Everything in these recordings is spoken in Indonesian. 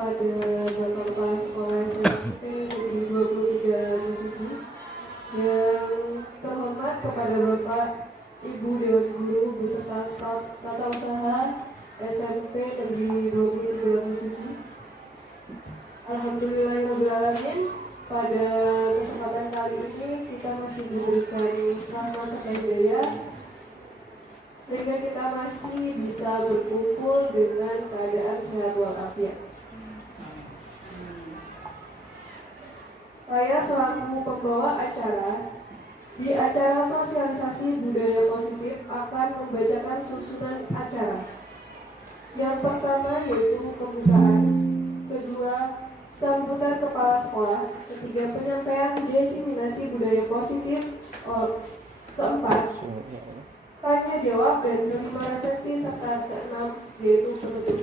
kepada Bapak Kepala Sekolah SMP Negeri 23 Musuji, yang terhormat kepada Bapak Ibu Dewan Guru beserta staf tata usaha SMP Negeri 23 Musuji. Alhamdulillahirrahmanirrahim, pada kesempatan kali ini kita masih diberikan rahmat serta hidayah sehingga kita masih bisa berkumpul dengan keadaan sehat walafiat. Saya selaku pembawa acara di acara sosialisasi budaya positif akan membacakan susunan acara. Yang pertama yaitu pembukaan, kedua sambutan kepala sekolah, ketiga penyampaian diseminasi budaya positif, keempat tanya jawab dan terima refleksi, serta keenam yaitu penutup.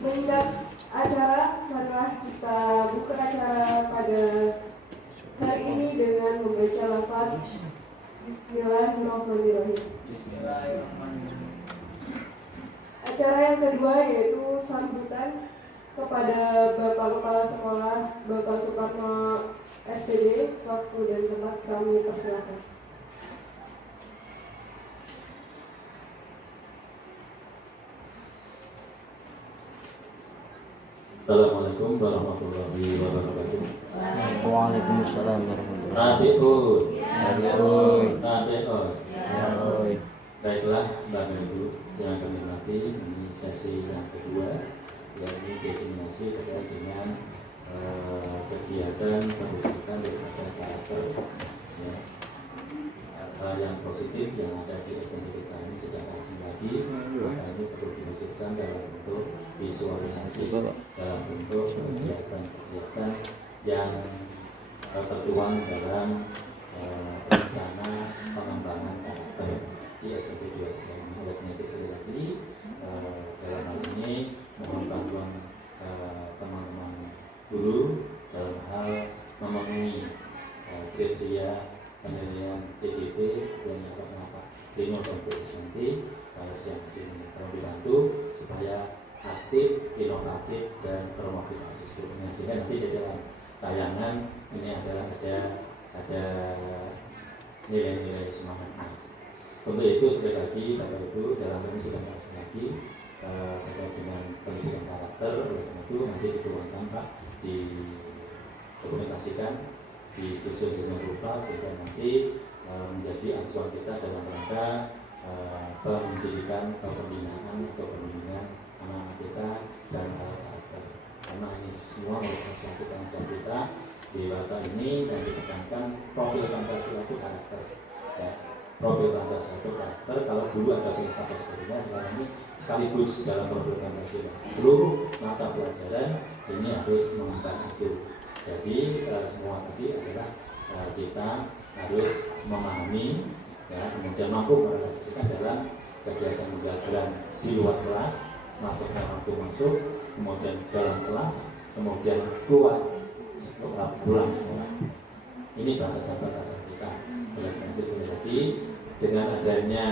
Mengingat acara, marilah kita buka acara pada hari ini dengan membaca lafaz Bismillahirrahmanirrahim. Bismillahirrahmanirrahim. Acara yang kedua yaitu sambutan kepada Bapak Kepala Sekolah Bapak Suparno SPD. Waktu dan tempat kami persilakan. Assalamualaikum warahmatullahi wabarakatuh. Waalaikumsalam warahmatullahi Rabiul, wabarakatuh. baiklah Bapak Ibu yang kami hormati, ini sesi yang kedua, yakni diseminasi terkait dengan kegiatan pembentukan daripada karakter, ya. Hal yang positif yang ada di SMP kita ini sudah tak asing lagi, maka ini perlu diwujudkan dalam bentuk visualisasi, dalam bentuk kegiatan-kegiatan yang tertuang dalam rencana pengembangan karakter di SMP 23 ini. Oleh karena itu sekali lagi dalam hal ini mohon bantuan teman-teman guru dalam hal memenuhi kriteria penilaian CGP dan atas nama Pak Rino dan Bu Susanti pada siang ini. Tolong dibantu supaya aktif, inovatif dan termotivasi seluruhnya, sehingga nanti di dalam tayangan ini adalah ada nilai-nilai semangatnya. Untuk itu sekali lagi Bapak Ibu dalam ini sudah masih lagi terkait dengan pendidikan karakter. Oleh karena itu nanti dituangkan Pak, didokumentasikan, disusun dengan rupa sehingga nanti menjadi acuan kita dalam rangka pendidikan atau pembinaan atau pembimbingan anak-anak kita dan karakter. Karena ini semua merupakan suatu tanggung jawab kita dewasa ini, dan ditekankan profil Pancasila itu karakter. Ya, profil Pancasila itu karakter. Kalau dulu ada perintah sebagainya, sekarang ini sekaligus dalam profil Pancasila. Seluruh mata pelajaran ini harus mengembang itu. Jadi semua tadi adalah kita harus memahami, ya, kemudian mampu merealisasikan dalam kegiatan pembelajaran di luar kelas, masuknya waktu masuk, kemudian dalam kelas, kemudian keluar setelah pulang sekolah. Ini batasan-batasan kita. Oleh karena itu sekali lagi dengan adanya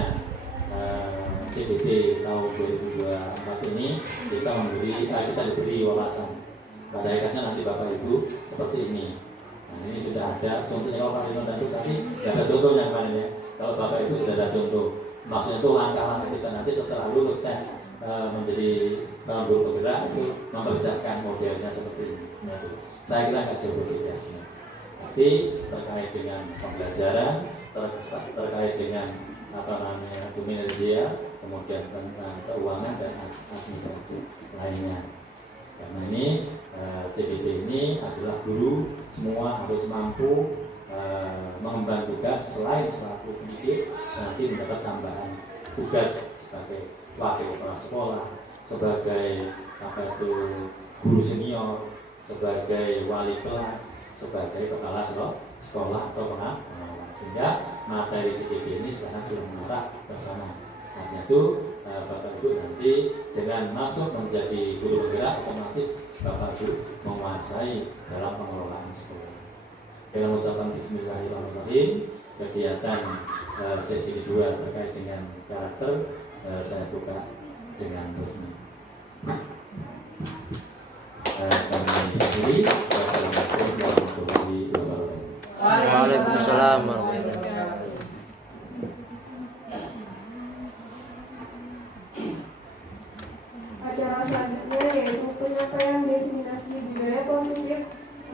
CDP tahun 2024 ini kita diberi wawasan. Pada akhirnya nanti Bapak Ibu seperti ini. Nah, ini sudah ada contohnya. Kalau Pak Rino dan Bu Santi tidak ada contohnya kemarin ya. Kalau Bapak Ibu sudah ada contoh, maksudnya itu langkah-langkah kita nanti setelah lulus tes menjadi calon guru penggerak itu mempersiapkan modelnya seperti ini. Nah, itu saya kira nggak jauh berbeda. Pasti terkait dengan pembelajaran, terkait dengan kinerja, kemudian tentang keuangan dan administrasi lainnya. Karena ini CDP ini adalah guru semua harus mampu mengemban tugas selain selaku pendidik, nanti mendapat tambahan tugas sebagai wakil kepala sekolah, sebagai guru senior, sebagai wali kelas, sebagai kepala sekolah atau pengawas. Sehingga materi CDP ini sekarang sudah mengarah ke sana. Artinya itu Bapak Ibu nanti dengan masuk menjadi guru penggerak, otomatis Bapak Ibu menguasai dalam pengelolaan sekolah. Dengan ucapan Bismillahirrahmanirrahim, kegiatan sesi kedua terkait dengan karakter saya buka dengan resmi. diri. Wassalamualaikum warahmatullahi wabarakatuh. Waalaikumsalam warahmatullahi wabarakatuh. Acara selanjutnya yaitu penyampaian diseminasi budaya positif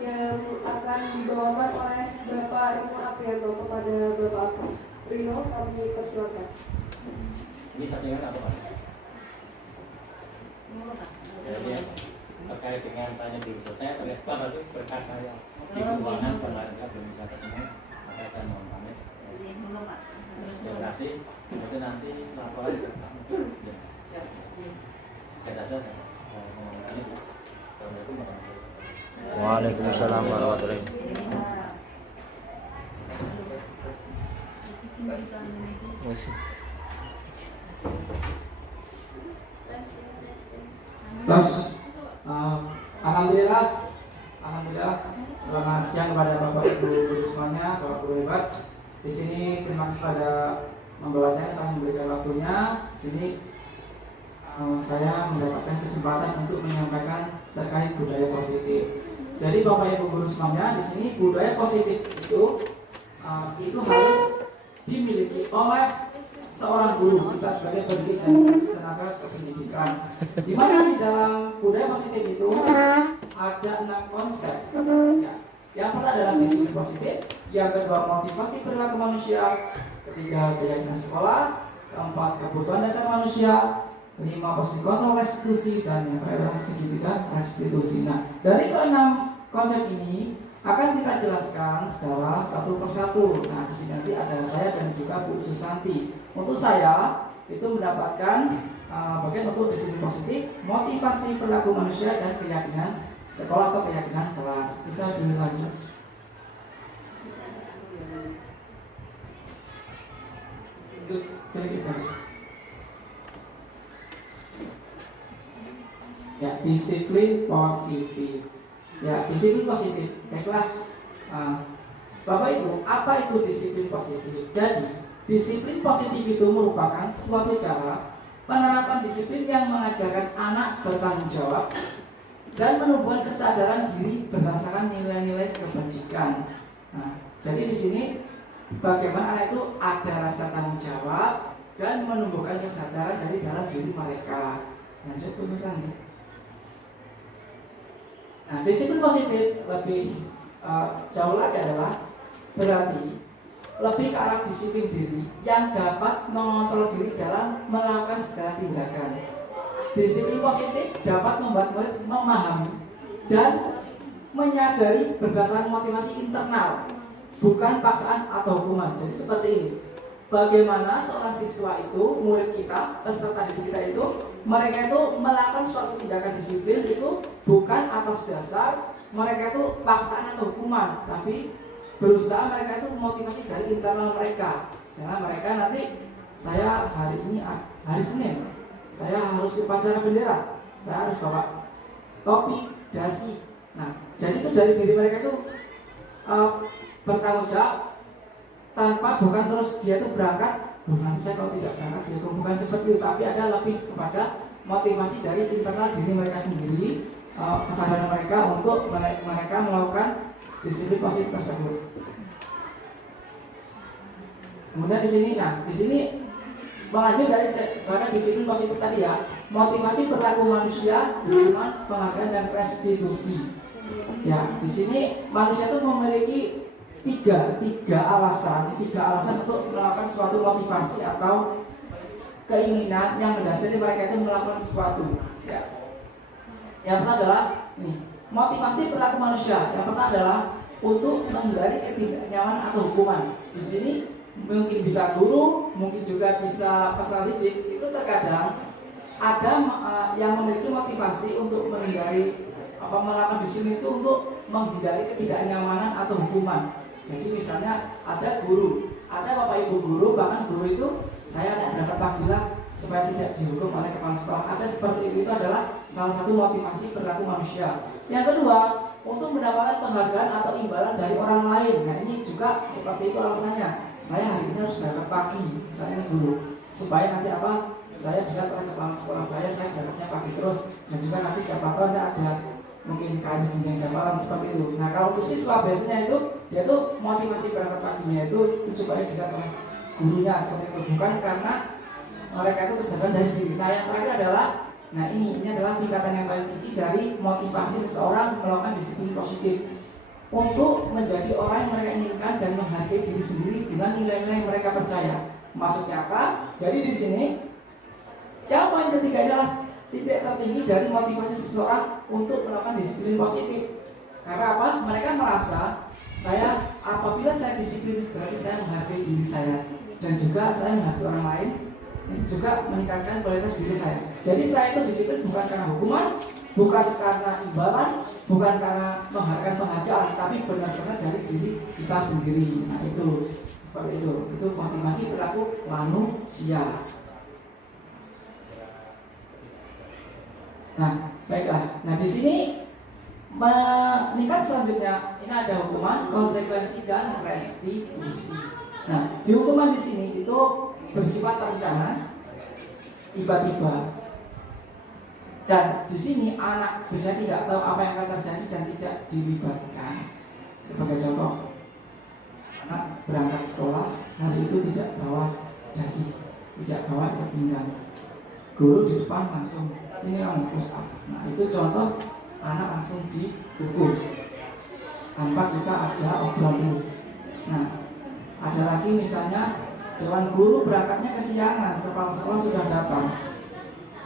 yang akan dibawakan oleh Bapak Rino Aprianto. Kepada Bapak Rino kami persilakan. Ini settingan apa Pak? Ya, terkait dengan saya belum selesai, oleh Pak itu berkas saya di keuangan keluarga belum bisa ketemu, maka saya mohon pamit. Terima kasih. Kemudian nanti laporan ke Pak. Ya, siap. Sekian saja. Assalamualaikum warahmatullahi wabarakatuh. Waalaikumsalam warahmatullahi wabarakatuh. Terima kasih. Alhamdulillah, selamat siang kepada Bapak Ibu guru semuanya, Bapak guru hebat. Di sini terima kasih pada membawa acara telah memberikan waktunya. Di sini saya mendapatkan kesempatan untuk menyampaikan terkait budaya positif. Jadi Bapak Ibu guru semuanya, di sini budaya positif itu harus dimiliki oleh seorang guru, kita sebagai pendidik dan tenaga kependidikan. Di mana di dalam budaya positif itu ada 6 konsep. Ya. Yang pertama adalah disiplin positif, yang kedua motivasi perilaku manusia, ketiga keyakinan sekolah, keempat kebutuhan dasar manusia, kelima posisi kontrol restitusi, dan yang terakhir adalah segitiga restitusi. Nah, dari keenam konsep ini akan kita jelaskan secara satu persatu. Nah, di sini nanti ada saya dan juga Bu Susanti. Untuk saya itu mendapatkan bagian untuk disiplin positif, motivasi perilaku manusia, dan keyakinan sekolah atau keyakinan kelas. Bisa dilanjut. Ya, disiplin positif. Ya, disiplin positif. Baiklah, Bapak Ibu, apa itu disiplin positif? Jadi, disiplin positif itu merupakan suatu cara penerapan disiplin yang mengajarkan anak bertanggung jawab dan menumbuhkan kesadaran diri berdasarkan nilai-nilai kebajikan. Nah, jadi di sini bagaimana anak itu ada rasa tanggung jawab dan menumbuhkan kesadaran dari dalam diri mereka. Lanjut putusan. Nah, disiplin positif lebih jauh lagi adalah berarti lebih ke arah disiplin diri yang dapat mengontrol diri dalam melakukan segala tindakan. Disiplin positif dapat membuat murid memahami dan menyadari berdasarkan motivasi internal, bukan paksaan atau hukuman. Jadi seperti ini. Bagaimana seorang siswa itu, murid kita, peserta didik kita itu, mereka itu melakukan suatu tindakan disiplin itu bukan atas dasar mereka itu paksaan atau hukuman, tapi berusaha mereka itu motivasi dari internal mereka. Misalnya mereka nanti, saya hari ini hari Senin, saya harus upacara bendera, saya harus bawa topi, dasi. Nah, jadi itu dari diri mereka itu bertanggung jawab tanpa bukan terus dia itu berangkat, bukan saya kalau tidak berangkat dia bukan seperti itu, tapi ada lebih kepada motivasi dari internal diri mereka sendiri, kesadaran mereka untuk mereka melakukan disiplin positif tersebut. Kemudian di sini mengajar dari pada disiplin positif tadi ya, motivasi perilaku manusia, hubungan, penghargaan dan restitusi. Ya, di sini manusia itu memiliki tiga alasan untuk melakukan suatu motivasi atau keinginan yang mendasari mereka itu melakukan sesuatu. Ya. Yang pertama adalah motivasi perilaku manusia. Yang pertama adalah untuk menghindari ketidaknyamanan atau hukuman. Di sini mungkin bisa guru, mungkin juga bisa peserta didik. Itu terkadang ada yang memiliki motivasi untuk menghindari melakukan disiplin itu untuk menghindari ketidaknyamanan atau hukuman. Jadi misalnya ada guru, ada bapak ibu guru, bahkan guru itu saya dapat panggilan supaya tidak dihukum oleh kepala sekolah. Ada seperti itu adalah salah satu motivasi perilaku manusia. Yang kedua, untuk mendapatkan penghargaan atau imbalan dari orang lain. Nah, ini juga seperti itu alasannya. Saya hari ini harus berangkat pagi, misalnya guru, supaya nanti saya dilihat oleh kepala sekolah saya berangkatnya pagi terus. Dan juga nanti siapa tahu ada mungkin kain jenjang jamalan seperti itu. Nah kalau untuk siswa biasanya itu dia tuh motivasi berangkat paginya itu supaya dilihat oleh gurunya seperti itu, bukan karena mereka itu kesadaran dari diri. Nah yang terakhir adalah, nah ini adalah tingkatan yang paling tinggi dari motivasi seseorang melakukan disiplin positif untuk menjadi orang yang mereka inginkan dan menghargai diri sendiri dengan nilai-nilai yang mereka percaya. Maksudnya apa? Jadi di sini yang poin ketiga adalah titik tertinggi dari motivasi seseorang untuk melakukan disiplin positif. Karena apa? Mereka merasa apabila saya disiplin berarti saya menghargai diri saya dan juga saya menghargai orang lain. Itu juga meningkatkan kualitas diri saya. Jadi saya itu disiplin bukan karena hukuman, bukan karena imbalan, bukan karena menghargai penghargaan, tapi benar-benar dari diri kita sendiri. Nah itu seperti itu motivasi perilaku manusia. Nah baiklah. Nah di sini meningkat selanjutnya ini ada hukuman, konsekuensi dan restitusi. Nah di hukuman di sini itu bersifat terencana, tiba-tiba, dan di sini anak bisa tidak tahu apa yang akan terjadi dan tidak dilibatkan. Sebagai contoh, anak berangkat sekolah hari itu tidak bawa dasi, tidak bawa kepinggan, guru di depan langsung sini kamu push up. Nah itu contoh anak langsung dihukum tanpa kita ada obrolan dulu. Nah ada lagi misalnya dewan guru berangkatnya kesiangan, kepala sekolah sudah datang,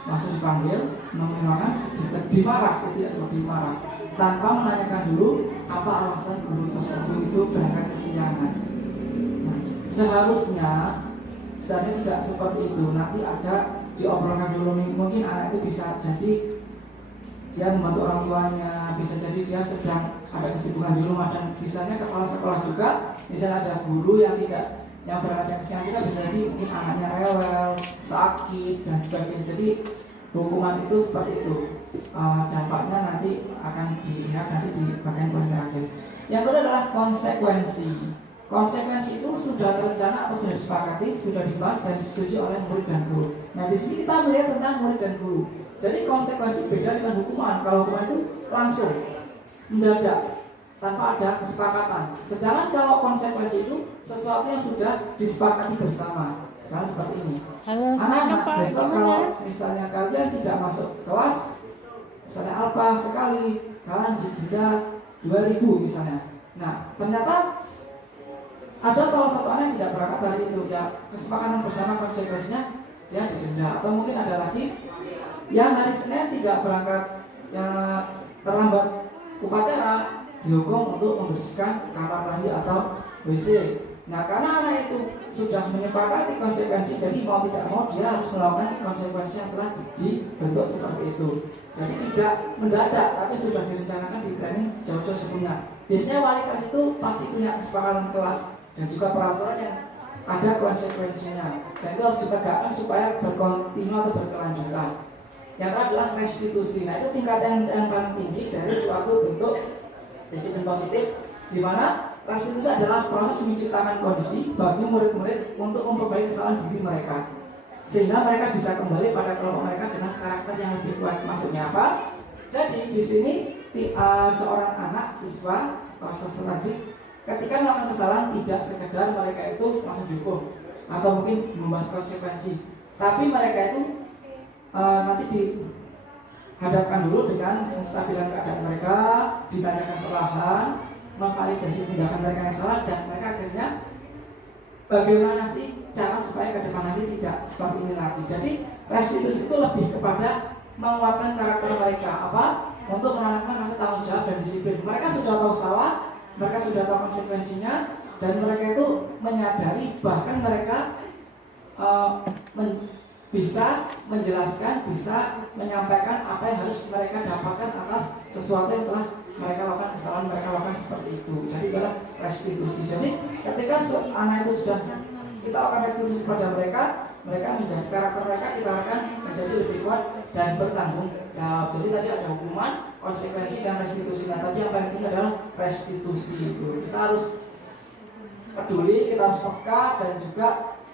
langsung dipanggil, dimarah, dimarah, tanpa menanyakan dulu apa alasan guru tersebut itu berangkat kesiangan. Nah, seharusnya tidak seperti itu. Nanti ada diobrolkan dulu, mungkin anak itu bisa jadi dia membantu orang tuanya, bisa jadi dia sedang ada kesibukan di rumah, dan misalnya kepala sekolah juga, misalnya ada guru yang berada kesiangan juga bisa jadi mungkin anaknya rewel, sakit dan sebagainya. Jadi hukuman itu seperti itu. Dampaknya nanti akan dilihat nanti di bagian poin terakhir. Yang kedua adalah konsekuensi. Konsekuensi itu sudah terencana atau sudah disepakati, sudah dibahas dan disetujui oleh murid dan guru. Nah di sini kita melihat tentang murid dan guru. Jadi konsekuensi beda dengan hukuman. Kalau hukuman itu langsung, mendadak, tanpa ada kesepakatan. Sedangkan kalau konsekuensi itu sesuatu yang sudah disepakati bersama. Misalnya seperti ini. Anak-anak besok kalau misalnya kalian tidak masuk kelas, misalnya alfa sekali, kalian didenda 2.000 misalnya. Nah ternyata ada salah satu anak yang tidak berangkat hari itu, ya kesepakatan bersama konsekuensinya dia didenda. Atau mungkin ada lagi yang hari Senin tidak berangkat, yang terlambat upacara, dihukum untuk membersihkan kamar mandi atau WC. Nah karena anak itu sudah menyepakati konsekuensi, jadi mau tidak mau dia harus melakukan konsekuensi yang telah dibentuk seperti itu. Jadi tidak mendadak, tapi sudah direncanakan, di planning jauh-jauh sebelumnya. Biasanya wali kelas itu pasti punya kesepakatan kelas dan juga peraturan yang ada konsekuensinya, dan itu harus ditegakkan supaya berkontinu atau berkelanjutan. Yang terakhir adalah restitusi. Nah itu tingkatan yang paling tinggi dari suatu bentuk disiplin positif, di mana restitusi adalah proses menciptakan kondisi bagi murid-murid untuk memperbaiki kesalahan diri mereka, sehingga mereka bisa kembali pada kelompok mereka dengan karakter yang lebih kuat. Maksudnya apa? Jadi di sini seorang anak siswa atau peserta didik ketika melakukan kesalahan tidak sekedar mereka itu langsung dihukum atau mungkin membahas konsekuensi, tapi mereka itu nanti dihadapkan dulu dengan menstabilkan keadaan mereka, ditanyakan perlahan, memvalidasi tindakan mereka yang salah, dan mereka akhirnya bagaimana sih cara supaya ke depan nanti tidak seperti ini lagi. Jadi restitusi itu lebih kepada menguatkan karakter mereka, untuk menanamkan rasa tanggung jawab dan disiplin. Mereka sudah tahu salah, mereka sudah tahu konsekuensinya, dan mereka itu menyadari, bahkan mereka bisa menjelaskan, bisa menyampaikan apa yang harus mereka dapatkan atas sesuatu yang telah mereka lakukan, kesalahan mereka lakukan seperti itu. Jadi adalah restitusi. Jadi ketika anak itu sudah kita lakukan restitusi kepada mereka, mereka menjadi karakter mereka kita akan menjadi lebih kuat dan bertanggung jawab. Jadi tadi ada hukuman, konsekuensi, dan restitusi. Nah tadi yang paling tinggi adalah restitusi itu. Kita harus peduli, kita harus peka, dan juga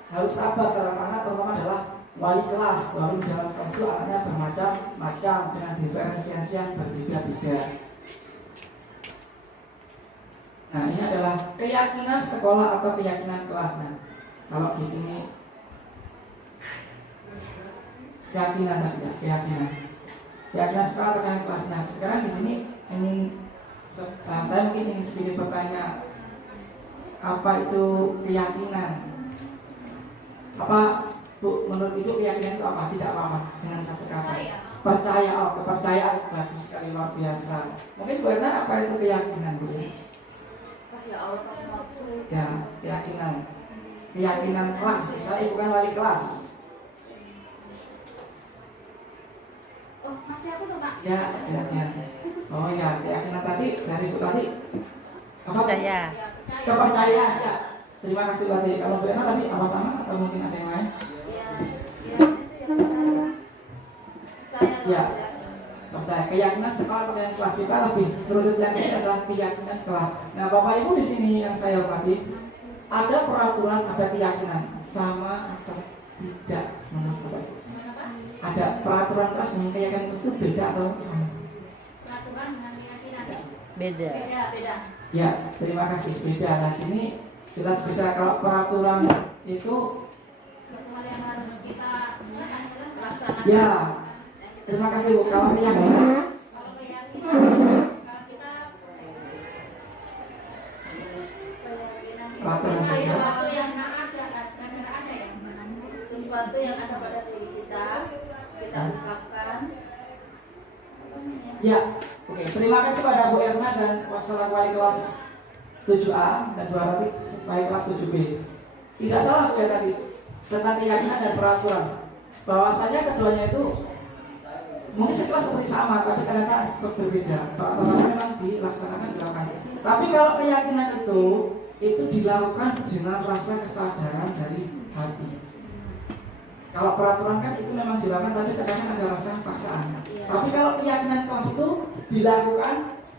harus sabar terhadap anak, terutama adalah wali kelas. Lalu di dalam kelas itu anaknya bermacam-macam dengan diferensiasi yang berbeda-beda. Nah, ini adalah keyakinan sekolah atau keyakinan kelas. Nah, kalau di sini keyakinan tadi ya, keyakinan sekolah atau keyakinan kelas. Nah, sekarang di sini saya mungkin ingin sedikit bertanya, apa itu keyakinan? Apa Bu, menurut Ibu keyakinan itu apa? Tidak apa-apa dengan satu kata. Percaya. Oh, kepercayaan bagus sekali, luar biasa. Mungkin Bu Erna, apa itu keyakinan Bu? Ya, keyakinan kelas. Misalnya bukan wali kelas. Oh, masih aku tuh Pak. Ya. Oh ya, keyakinan tadi dari Bu tadi apa? Percaya. Kepercayaan ya. Terima kasih Bu tadi. Kalau Bu Erna tadi apa sama atau mungkin ada yang lain? Ya. Percaya. Keyakinan sekolah atau keyakinan kelas kita lebih menurut yang ini adalah keyakinan kelas. Nah, Bapak Ibu di sini yang saya hormati, ada peraturan, ada keyakinan sama atau tidak menurut Bapak Ibu? Ada peraturan kelas dengan keyakinan kelas itu beda atau sama? Peraturan dengan keyakinan. Beda. Beda. Ya, terima kasih. Beda. Nah, sini jelas beda. Kalau peraturan itu Peraturan yang harus kita laksanakan. ya. Terima kasih Bu. Kalau keyakinan Kalau keyakinan kita peraturan sesuatu yang ada ya. Sesuatu yang ada pada diri kita ungkapkan. ya. Oke, terima kasih pada Bu Erna dan wassalam wali kelas 7A dan Bu Arati wali kelas 7B. Tidak salah Bu ya tadi tentang keyakinan dan peraturan. Bahwasanya keduanya itu mungkin sekelas seperti sama, tapi ternyata berbeda. Peraturan memang dilakukan. Tapi kalau keyakinan itu dilakukan dengan rasa kesadaran dari hati. Kalau peraturan kan itu memang dilakukan, tapi terkadang ada rasa paksaan. Tapi kalau keyakinan kelas itu dilakukan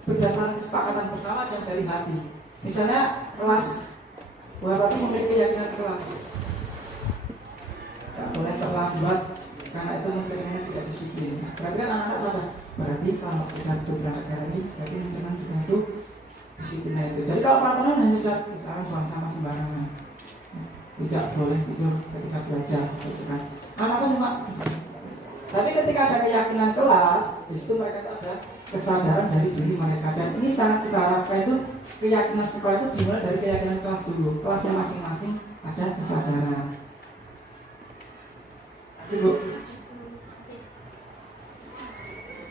berdasarkan kesepakatan bersama dan dari hati. Misalnya kelas, buat tadi memiliki keyakinan kelas, tidak boleh terlambat karena itu mencerminkan tidak disiplin. Berarti kan anak-anak sadar. Berarti kalau kita berangkat gaji, berarti mencerminkan juga itu disiplinnya itu. Jadi kalau peraturan hanya sekarang buang sama sembarangan. Tidak boleh tidur ketika belajar, seperti kan. Anak-anak cuma. Tapi ketika ada keyakinan kelas, di situ mereka itu ada kesadaran dari diri mereka. Dan ini sangat kita harapkan itu keyakinan sekolah itu dimulai dari keyakinan kelas dulu. Kelasnya masing-masing ada kesadaran. Ibu.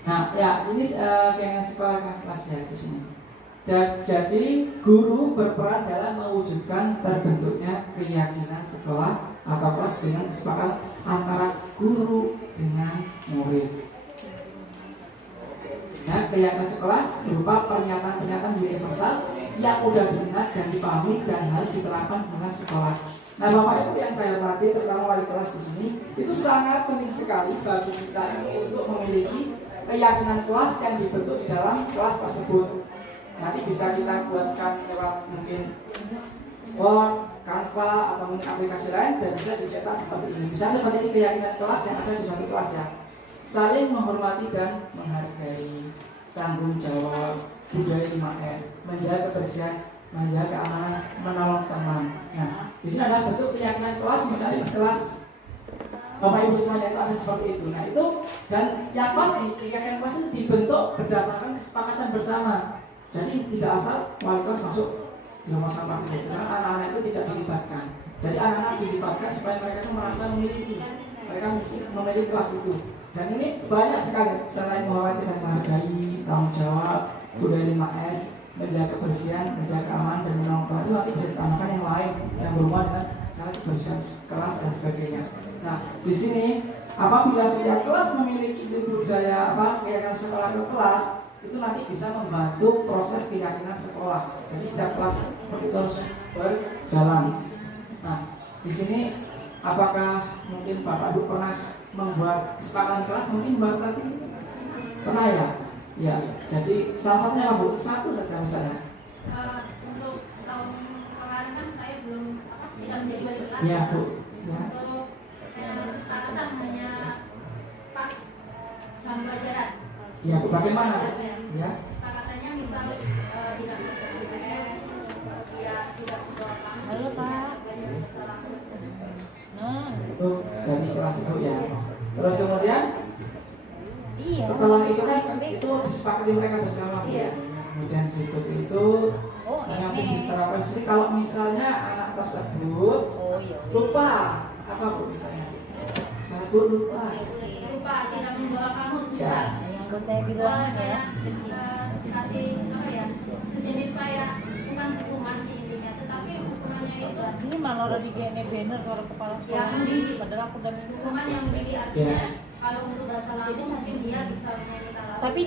Nah, ya sini keyakinan sekolah kelas ya di sini. Jadi guru berperan dalam mewujudkan terbentuknya keyakinan sekolah atau kelas dengan kesepakatan antara guru dengan murid. Nah, keyakinan sekolah berupa pernyataan-pernyataan universal yang mudah diingat dan dipahami dan harus diterapkan dengan sekolah. Nah, Bapak Ibu yang saya hormati, terutama wali kelas di sini, itu sangat penting sekali bagi kita ini untuk memiliki keyakinan kelas yang dibentuk di dalam kelas tersebut. Nanti bisa kita buatkan lewat mungkin Word, Canva, atau mungkin aplikasi lain dan bisa dicetak seperti ini. Misalnya seperti ini keyakinan kelas yang ada di satu kelas ya. Saling menghormati dan menghargai, tanggung jawab, budaya 5S, menjaga kebersihan, menjaga keamanan, menolong teman. Nah, di sini ada bentuk keyakinan kelas, misalnya di kelas Bapak Ibu semuanya itu ada seperti itu. Nah itu, dan yang pasti keyakinan kelas itu dibentuk berdasarkan kesepakatan bersama. Jadi tidak asal wali kelas masuk di rumah sampah itu. Karena anak-anak itu tidak dilibatkan. Jadi anak-anak dilibatkan supaya mereka itu merasa memiliki. Mereka mesti memiliki kelas itu. Dan ini banyak sekali selain menghormati dan menghargai, tanggung jawab, budaya 5S, menjaga kebersihan, menjaga keamanan dan menolong teman, itu nanti bisa ditambahkan yang lain yang berhubungan dengan cara kebersihan kelas dan sebagainya. Nah, di sini apabila setiap kelas memiliki itu budaya keyakinan sekolah ke kelas, itu nanti bisa membantu proses keyakinan sekolah. Jadi setiap kelas seperti itu harus berjalan. Nah, di sini apakah mungkin Bapak Ibu pernah membuat kesepakatan kelas? Mungkin Mbak tadi pernah ya? Ya, jadi salah satunya apa Bu? Satu saja misalnya. Untuk tahun kemarin kan saya belum tidak menjadi wali kelas. Iya Bu. Ya. Untuk kesepakatan Ya, bagaimana? Ya. Kesepakatannya misal tidak berPPS, dia tidak membawa kamus. Halo, Pak. Nah, Itu dari kelas itu ya. Terus kemudian iya. setelah itu kan itu disepakati mereka bersama Bu, ya. Kemudian berikut itu Oh, yang ini. diterapkan di sini kalau misalnya anak tersebut Oh, iya. lupa apa Bu misalnya? Misalnya Bu lupa. Lupa tidak membawa kamus Ya. misal. Yang percaya di luar Saya ya. kasih apa ya, sejenis kayak bukan hukuman sih intinya, tetapi hukumannya itu Ini malah udah di banner kalau kepala sekolah. Yang mendidik. Padahal aku udah hukuman yang mendidik, artinya kalau untuk bahasa lalu mungkin dia bisa menyanyi lagu. Tapi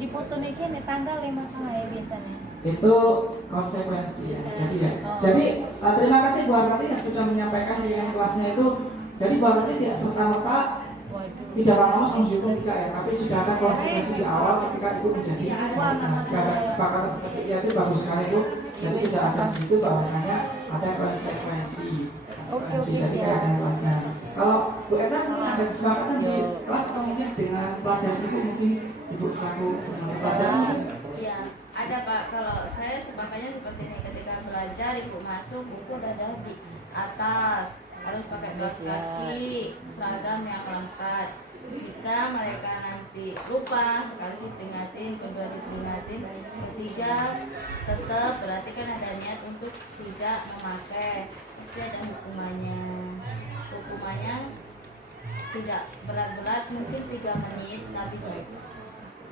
di foto ini tanggal 5 ya biasanya. Itu konsekuensi ya. Jadi terima kasih Bu Artati yang sudah menyampaikan di kelasnya itu. Jadi Bu Artati tidak serta-merta Waduh. tidak lama langsung dihukum 3 ya, tapi sudah ada konsekuensi di awal ketika itu menjadi sudah ada kesepakatan seperti itu bagus sekali Bu. Jadi sudah ada di situ bahwasanya ada konsekuensi. Oke, Jadi kayak ada kelasnya. Kalau Bu Erna mungkin ada kesepakatan di kelas atau mungkin dengan pelajaran Ibu mungkin Ibu selaku pelajaran. Ya, ada Pak. Kalau saya sepakatnya seperti ini, ketika belajar ibu masuk buku udah ada di atas, harus pakai kaos kaki, seragam yang lengkap. Jika mereka nanti lupa, sekali diperingatin, kedua diperingatin, ketiga tetap berarti kan ada niat untuk tidak memakai, itu ada hukumannya. Hukumannya tidak berat-berat, mungkin 3 menit tapi cukup.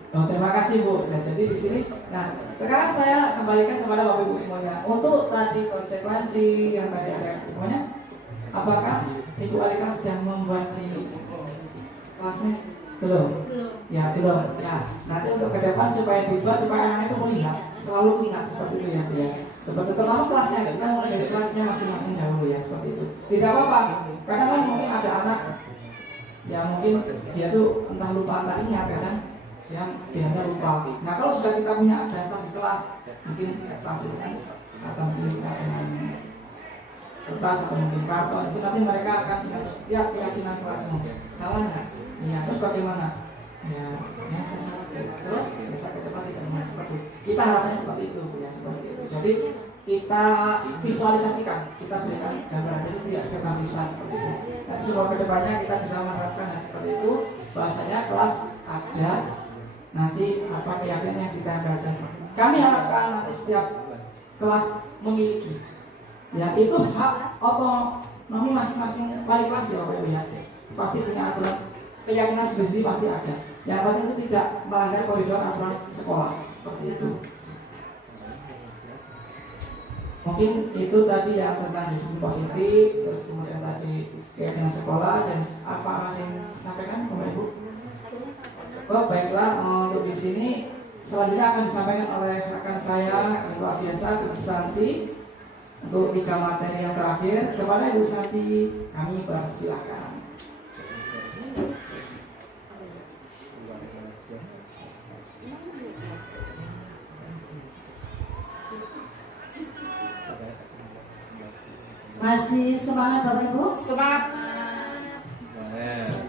Oh, terima kasih Bu. Jadi di sini, nah sekarang saya kembalikan kepada Bapak Ibu semuanya. Untuk tadi konsekuensi yang tadi ada semuanya, apakah Ibu Alika sedang membuat di kelasnya? Belum. Ya belum. Ya. Nanti untuk ke depan supaya dibuat supaya anak itu melihat, selalu ingat seperti itu ya Bu ya. Seperti terutama kelasnya, kita mulai dari kelasnya masing-masing dahulu ya seperti itu. Tidak apa-apa. Karena kan mungkin ada anak yang mungkin dia tuh entah lupa entah ingat ya kan. Yang bilangnya lupa. Nah kalau sudah kita punya dasar di kelas, mungkin kelas itu kan, atau mungkin kita dengan kertas atau mungkin karton, itu nanti mereka akan ingat ya keyakinan kelas mungkin salah nggak? Ya terus bagaimana? Ya saya salah terus biasa ke depan tidak memang seperti itu. Kita harapnya seperti itu ya seperti itu. Jadi kita visualisasikan, kita berikan gambaran itu tidak sekedar lisan seperti itu. Nanti semua kedepannya kita bisa menerapkan hal seperti itu. Bahasanya kelas ada nanti apa keyakinan yang ditempelkan. Kami harapkan nanti setiap kelas memiliki ya itu hak otonomi masing-masing wali kelas ya Bapak Ibu ya. Pasti punya aturan keyakinan sendiri pasti ada. Yang penting itu tidak melanggar koridor aturan sekolah seperti itu. Mungkin itu tadi yang tentang disiplin positif, terus kemudian tadi keyakinan sekolah dan apa yang disampaikan Bapak Ibu. Oh baiklah, untuk di sini selanjutnya akan disampaikan oleh rekan saya luar biasa Bu Susanti untuk 3 materi yang terakhir. Kepada Ibu Susanti kami persilakan. Masih semangat Bapak Ibu? Semangat.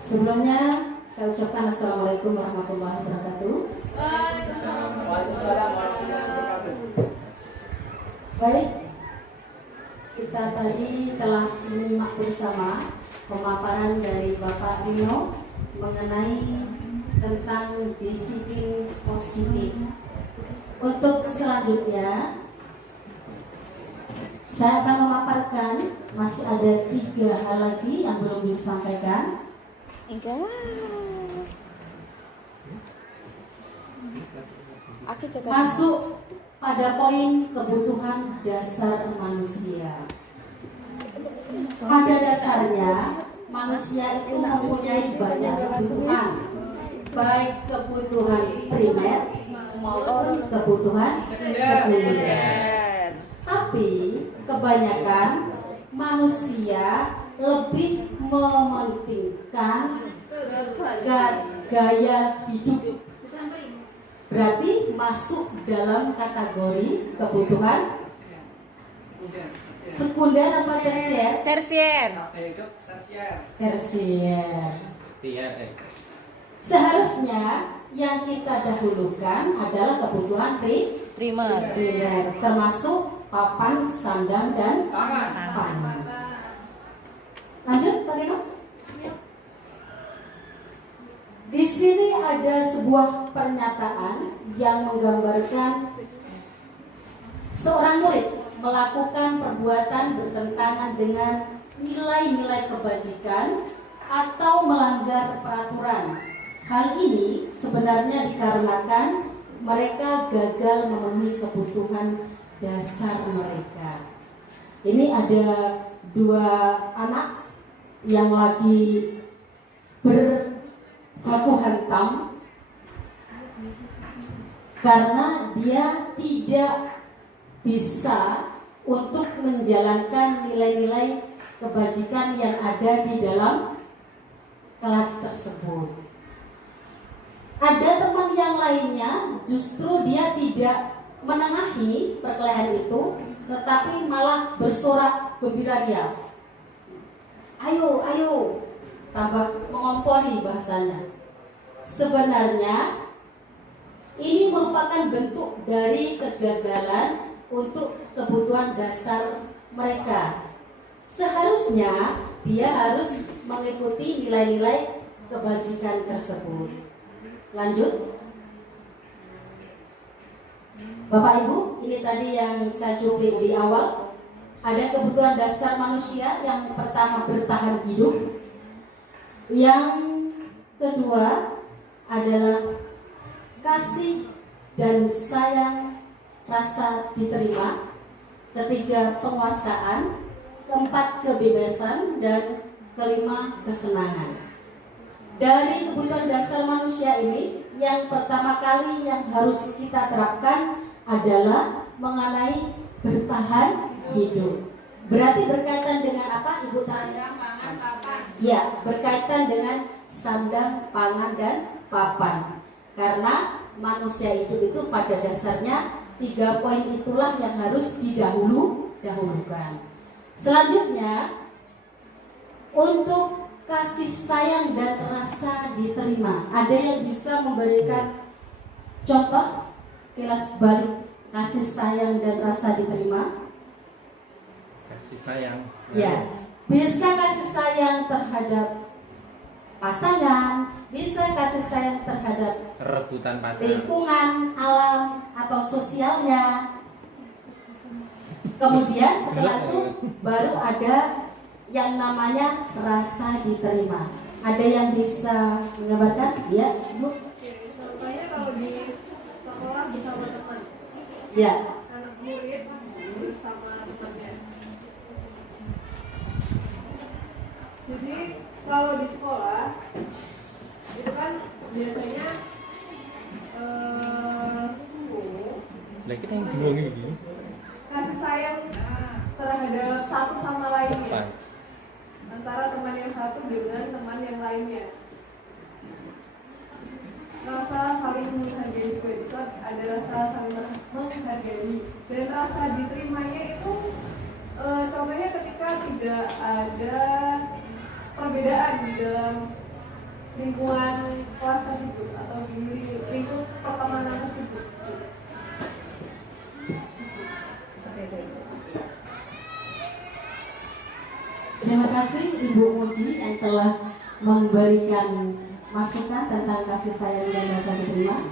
Sebelumnya saya ucapkan Assalamualaikum warahmatullahi wabarakatuh. Waalaikumsalam warahmatullahi wabarakatuh. Baik, kita tadi telah menyimak bersama pemaparan dari Bapak Rino mengenai tentang disiplin positif. Untuk selanjutnya saya akan memaparkan, masih ada 3 hal lagi yang belum disampaikan. Masuk pada poin kebutuhan dasar manusia. Pada dasarnya manusia itu mempunyai banyak kebutuhan, baik kebutuhan primer maupun kebutuhan sekunder. Tapi kebanyakan manusia lebih mementingkan gaya hidup. Berarti masuk dalam kategori kebutuhan sekunder apa tersier? Tersier. Tersier. Seharusnya yang kita dahulukan adalah kebutuhan Primer. primer, termasuk papan, sandang, dan pangan. Lanjut, Pak Rino. Di sini ada sebuah pernyataan yang menggambarkan seorang murid melakukan perbuatan bertentangan dengan nilai-nilai kebajikan atau melanggar peraturan. Hal ini sebenarnya dikarenakan mereka gagal memenuhi kebutuhan dasar mereka. Ini ada 2 anak yang lagi berbaku hantam karena dia tidak bisa untuk menjalankan nilai-nilai kebajikan yang ada di dalam kelas tersebut. Ada teman yang lainnya justru dia tidak menengahi perkelahian itu, tetapi malah bersorak gembira dia. Ayo, ayo, tambah mengompori bahasanya. Sebenarnya ini merupakan bentuk dari kegagalan untuk kebutuhan dasar mereka. Seharusnya dia harus mengikuti nilai-nilai kebajikan tersebut. Lanjut. Bapak Ibu, ini tadi yang saya cuplik di awal. Ada kebutuhan dasar manusia. Yang pertama bertahan hidup. Yang kedua adalah kasih dan sayang, rasa diterima. Ketiga penguasaan. Keempat kebebasan. Dan kelima kesenangan. Dari kebutuhan dasar manusia ini, yang pertama kali yang harus kita terapkan adalah mengenai bertahan hidup. Berarti berkaitan dengan apa, Ibu Sandang, pangan, papan? Ya, berkaitan dengan sandang, pangan, dan papan. Karena manusia hidup itu pada dasarnya 3 poin itulah yang harus didahulukan. Selanjutnya, untuk kasih sayang dan rasa diterima. Ada yang bisa memberikan contoh kilas balik kasih sayang dan rasa diterima? Kasih sayang. Ya, bisa kasih sayang terhadap pasangan, bisa kasih sayang terhadap Rebutan pacar. lingkungan, alam, atau sosialnya. Kemudian setelah itu baru ada yang namanya rasa diterima. Ada yang bisa menggambarkan? Ya, Bu. Contohnya kalau di sekolah bersama teman, Ya. anak murid bersama temannya. Jadi kalau di sekolah itu kan biasanya Lah kita yang diomongin ini. kasih sayang terhadap satu sama lainnya. Apa? Antara teman yang satu dengan teman yang lainnya. Rasa saling menghargai juga itu ada rasa saling menghargai, dan rasa diterimanya itu contohnya ketika tidak ada perbedaan di dalam lingkungan kelas tersebut atau di lingkup pertemanan tersebut. Terima kasih Ibu Muji yang telah memberikan masukan tentang kasih sayang dan rasa diterima.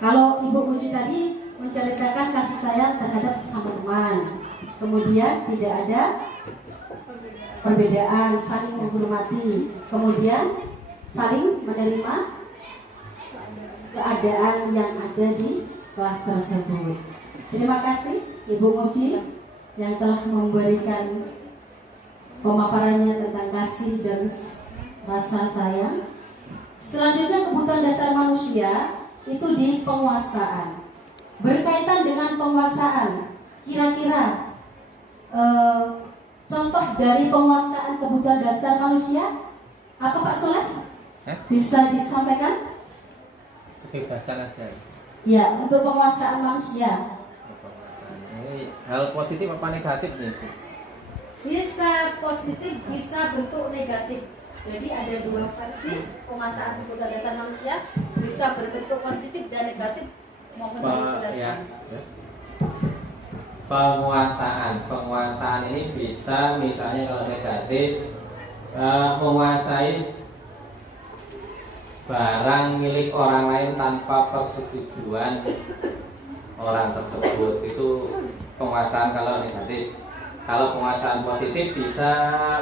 Kalau Ibu Muji tadi menceritakan kasih sayang terhadap sesama teman, kemudian tidak ada perbedaan, saling menghormati, kemudian saling menerima keadaan yang ada di kelas tersebut. Terima kasih Ibu Muji yang telah memberikan pemaparannya tentang kasih dan rasa sayang. Selanjutnya kebutuhan dasar manusia itu di penguasaan. Berkaitan dengan penguasaan, kira-kira contoh dari penguasaan kebutuhan dasar manusia apa, Pak Soleh? Bisa disampaikan? Kebebasan aja. Ya, untuk penguasaan manusia. Ini hal positif apa negatif nih? Bisa positif, bisa bentuk negatif. Jadi ada dua versi penguasaan kebutuhan dasar manusia, bisa berbentuk positif dan negatif. Mohon dijelaskan. Ya. Penguasaan ini bisa misalnya kalau negatif menguasai barang milik orang lain tanpa persetujuan orang tersebut, itu penguasaan kalau negatif. Kalau penguasaan positif bisa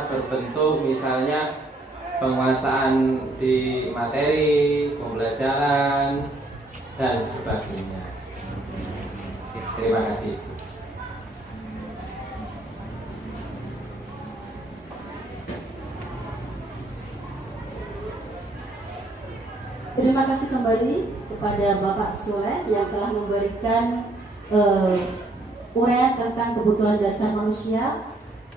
berbentuk misalnya penguasaan di materi, pembelajaran dan sebagainya. Terima kasih. Terima kasih kembali kepada Bapak Soleh yang telah memberikan uraian tentang kebutuhan dasar manusia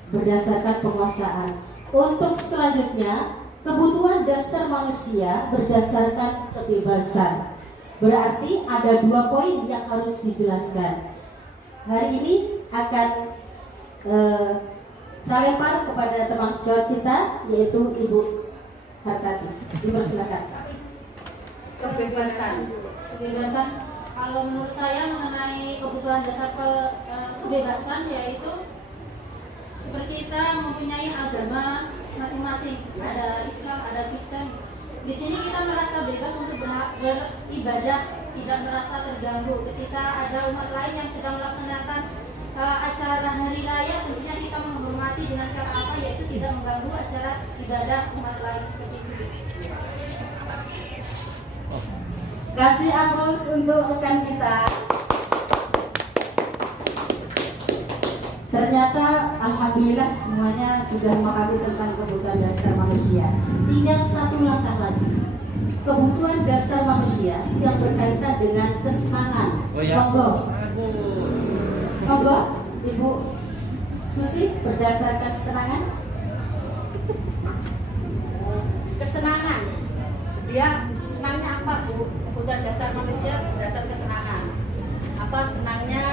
berdasarkan penguasaan. Untuk selanjutnya, kebutuhan dasar manusia berdasarkan kebebasan. Berarti ada 2 poin yang harus dijelaskan. Hari ini akan saya lempar kepada teman sejawat kita, yaitu Ibu Hartati. Dipersilakan. Kebebasan. Kalau menurut saya mengenai kebutuhan dasar kebebasan, yaitu seperti kita mempunyai agama masing-masing, ada Islam, ada Kristen. Di sini kita merasa bebas untuk beribadah, tidak merasa terganggu. Ketika ada umat lain yang sedang melaksanakan acara hari raya, tentunya kita menghormati dengan cara apa, yaitu tidak mengganggu acara ibadah umat lain seperti itu. Kasih aplaus untuk rekan kita. Ternyata alhamdulillah semuanya sudah memahami tentang kebutuhan dasar manusia. Tinggal 1 langkah lagi. Kebutuhan dasar manusia yang berkaitan dengan kesenangan. Monggo, Ibu Susi, berdasarkan kesenangan. Kesenangan. Dia senangnya apa, Bu? Kebutuhan dasar manusia berdasar kesenangan. Apa senangnya?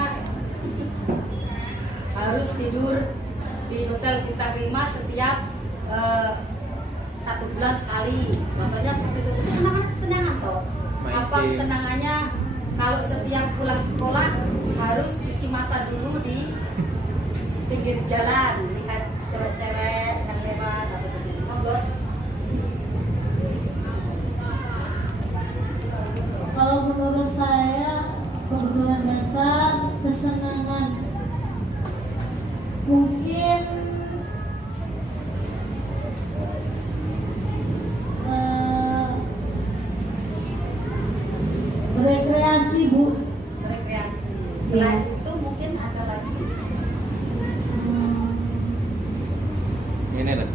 Harus tidur di hotel kita terima setiap 1 bulan sekali. Contohnya seperti itu. Itu namanya kesenangan toh. Apa kesenangannya kalau setiap pulang sekolah harus cuci mata dulu di pinggir jalan, lihat cewek-cewek yang lewat atau begitu. Monggo. Kalau menurut saya kebutuhan dasar kesenangan, mungkin rekreasi, Bu. Rekreasi. Selain itu mungkin ada lagi. Ini loh.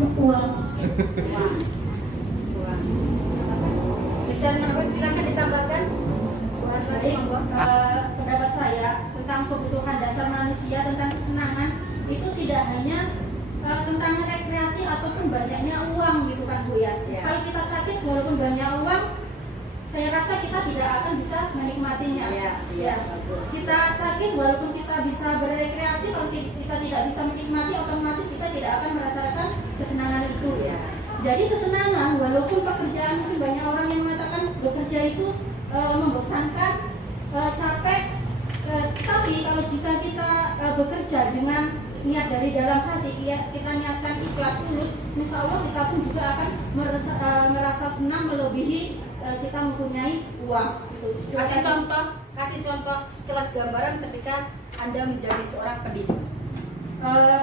Uang. Bisa silakan ditambahkan. Baik, pendapat saya tentang kebutuhan dasar manusia, tentang kesenangan, itu tidak hanya tentang rekreasi ataupun banyaknya uang gitu kan, Bu ya. Kalau kita sakit walaupun banyak uang, saya rasa kita tidak akan bisa menikmatinya. Kita sakit walaupun kita bisa berrekreasi, kalau kita tidak bisa menikmati, otomatis kita tidak akan merasakan kesenangan itu. Jadi kesenangan, walaupun pekerjaan, mungkin banyak orang yang mengatakan bekerja itu membosankan, capek, tapi kalau jika kita bekerja dengan niat dari dalam hati, kita niatkan ikhlas tulus, insya Allah kita pun juga akan merasa senang melebihi kita mempunyai uang. Kasih contoh sekelas gambaran ketika Anda menjadi seorang pendidik.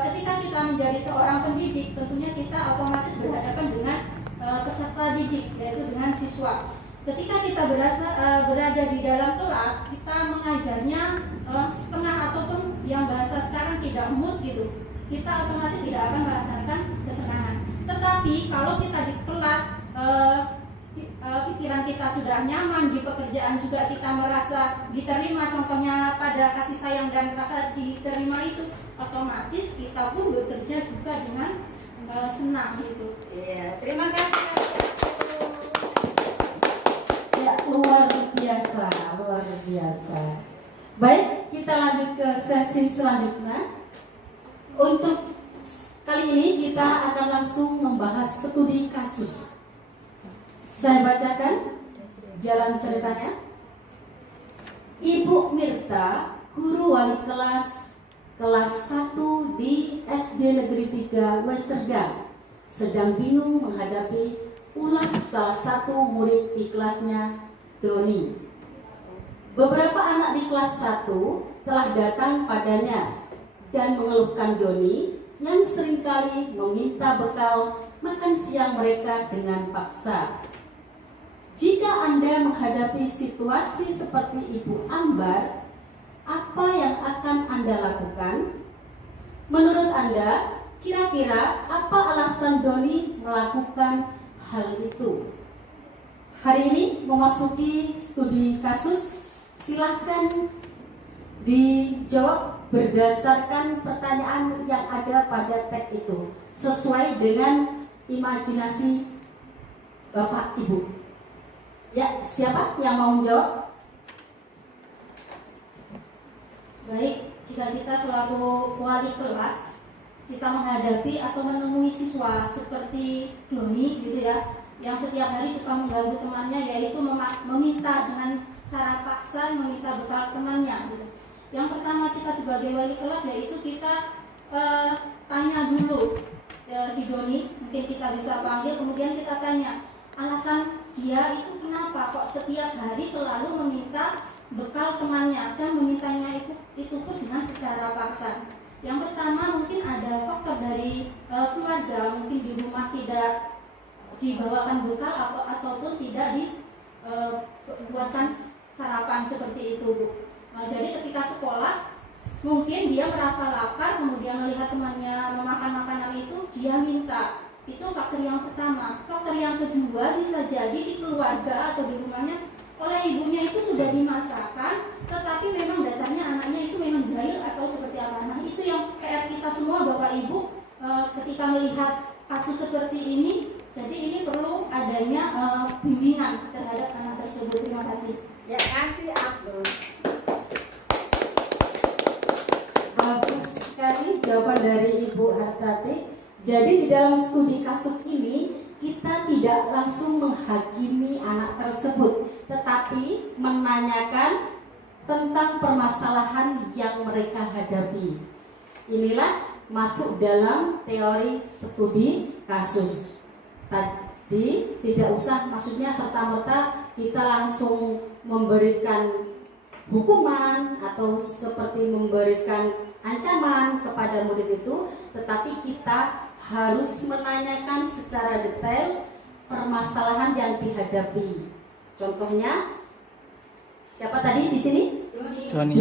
Ketika kita menjadi seorang pendidik, tentunya kita otomatis berhadapan dengan peserta didik, yaitu dengan siswa. Ketika kita berada di dalam kelas, kita mengajarnya setengah ataupun yang bahasa sekarang tidak mood gitu, kita otomatis tidak akan merasakan kesenangan. Tetapi kalau kita di kelas, pikiran kita sudah nyaman, di pekerjaan juga kita merasa diterima, contohnya pada kasih sayang dan rasa diterima itu, otomatis kita pun bekerja juga dengan senang gitu. Iya, terima kasih. Ya, luar biasa. Baik, kita lanjut ke sesi selanjutnya. Untuk Kali ini kita akan langsung membahas studi kasus. Saya bacakan jalan ceritanya. Ibu Mirta, guru wali kelas 1 di SD Negeri 3 Weserdan, sedang bingung menghadapi ulah salah satu murid di kelasnya, Doni. Beberapa anak di kelas 1 telah datang padanya dan mengeluhkan Doni yang seringkali meminta bekal makan siang mereka dengan paksa. Jika Anda menghadapi situasi seperti Ibu Ambar, apa yang akan Anda lakukan? Menurut Anda, kira-kira apa alasan Doni melakukan hal itu? Hari ini memasuki studi kasus, silahkan dijawab berdasarkan pertanyaan yang ada pada teks itu, sesuai dengan imajinasi Bapak Ibu. Ya, siapa yang mau menjawab? Baik, jika kita selaku wali kelas, kita menghadapi atau menemui siswa seperti Doni gitu ya, yang setiap hari suka mengganggu temannya, yaitu meminta dengan cara paksa, meminta bekal temannya gitu. Yang pertama kita sebagai wali kelas yaitu kita tanya dulu si Doni, mungkin kita bisa panggil, kemudian kita tanya alasan dia itu kenapa kok setiap hari selalu meminta bekal temannya dan memintanya itu pun dengan secara paksa. Yang pertama mungkin ada faktor dari keluarga, mungkin di rumah tidak dibawakan bekal ataupun tidak dibuatkan sarapan seperti itu, Bu. Nah, jadi ketika sekolah mungkin dia merasa lapar, kemudian melihat temannya memakan makanan itu, dia minta. Itu faktor yang pertama. Faktor yang kedua bisa jadi di keluarga atau di rumahnya oleh ibunya itu sudah dimasakkan, tetapi memang dasarnya anaknya itu memang jahil atau seperti apa. Nah, itu yang PR kita semua Bapak Ibu ketika melihat kasus seperti ini. Jadi ini perlu adanya bimbingan terhadap anak tersebut. Terima kasih. Ya, kasih Abdul. Bagus sekali jawaban dari Ibu Hartati. Jadi di dalam studi kasus ini kita tidak langsung menghakimi anak tersebut, tetapi menanyakan tentang permasalahan yang mereka hadapi. Inilah masuk dalam teori studi kasus. Tadi tidak usah, maksudnya serta-merta kita langsung memberikan hukuman atau seperti memberikan ancaman kepada murid itu, tetapi kita harus menanyakan secara detail permasalahan yang dihadapi. Contohnya siapa tadi di sini? Doni.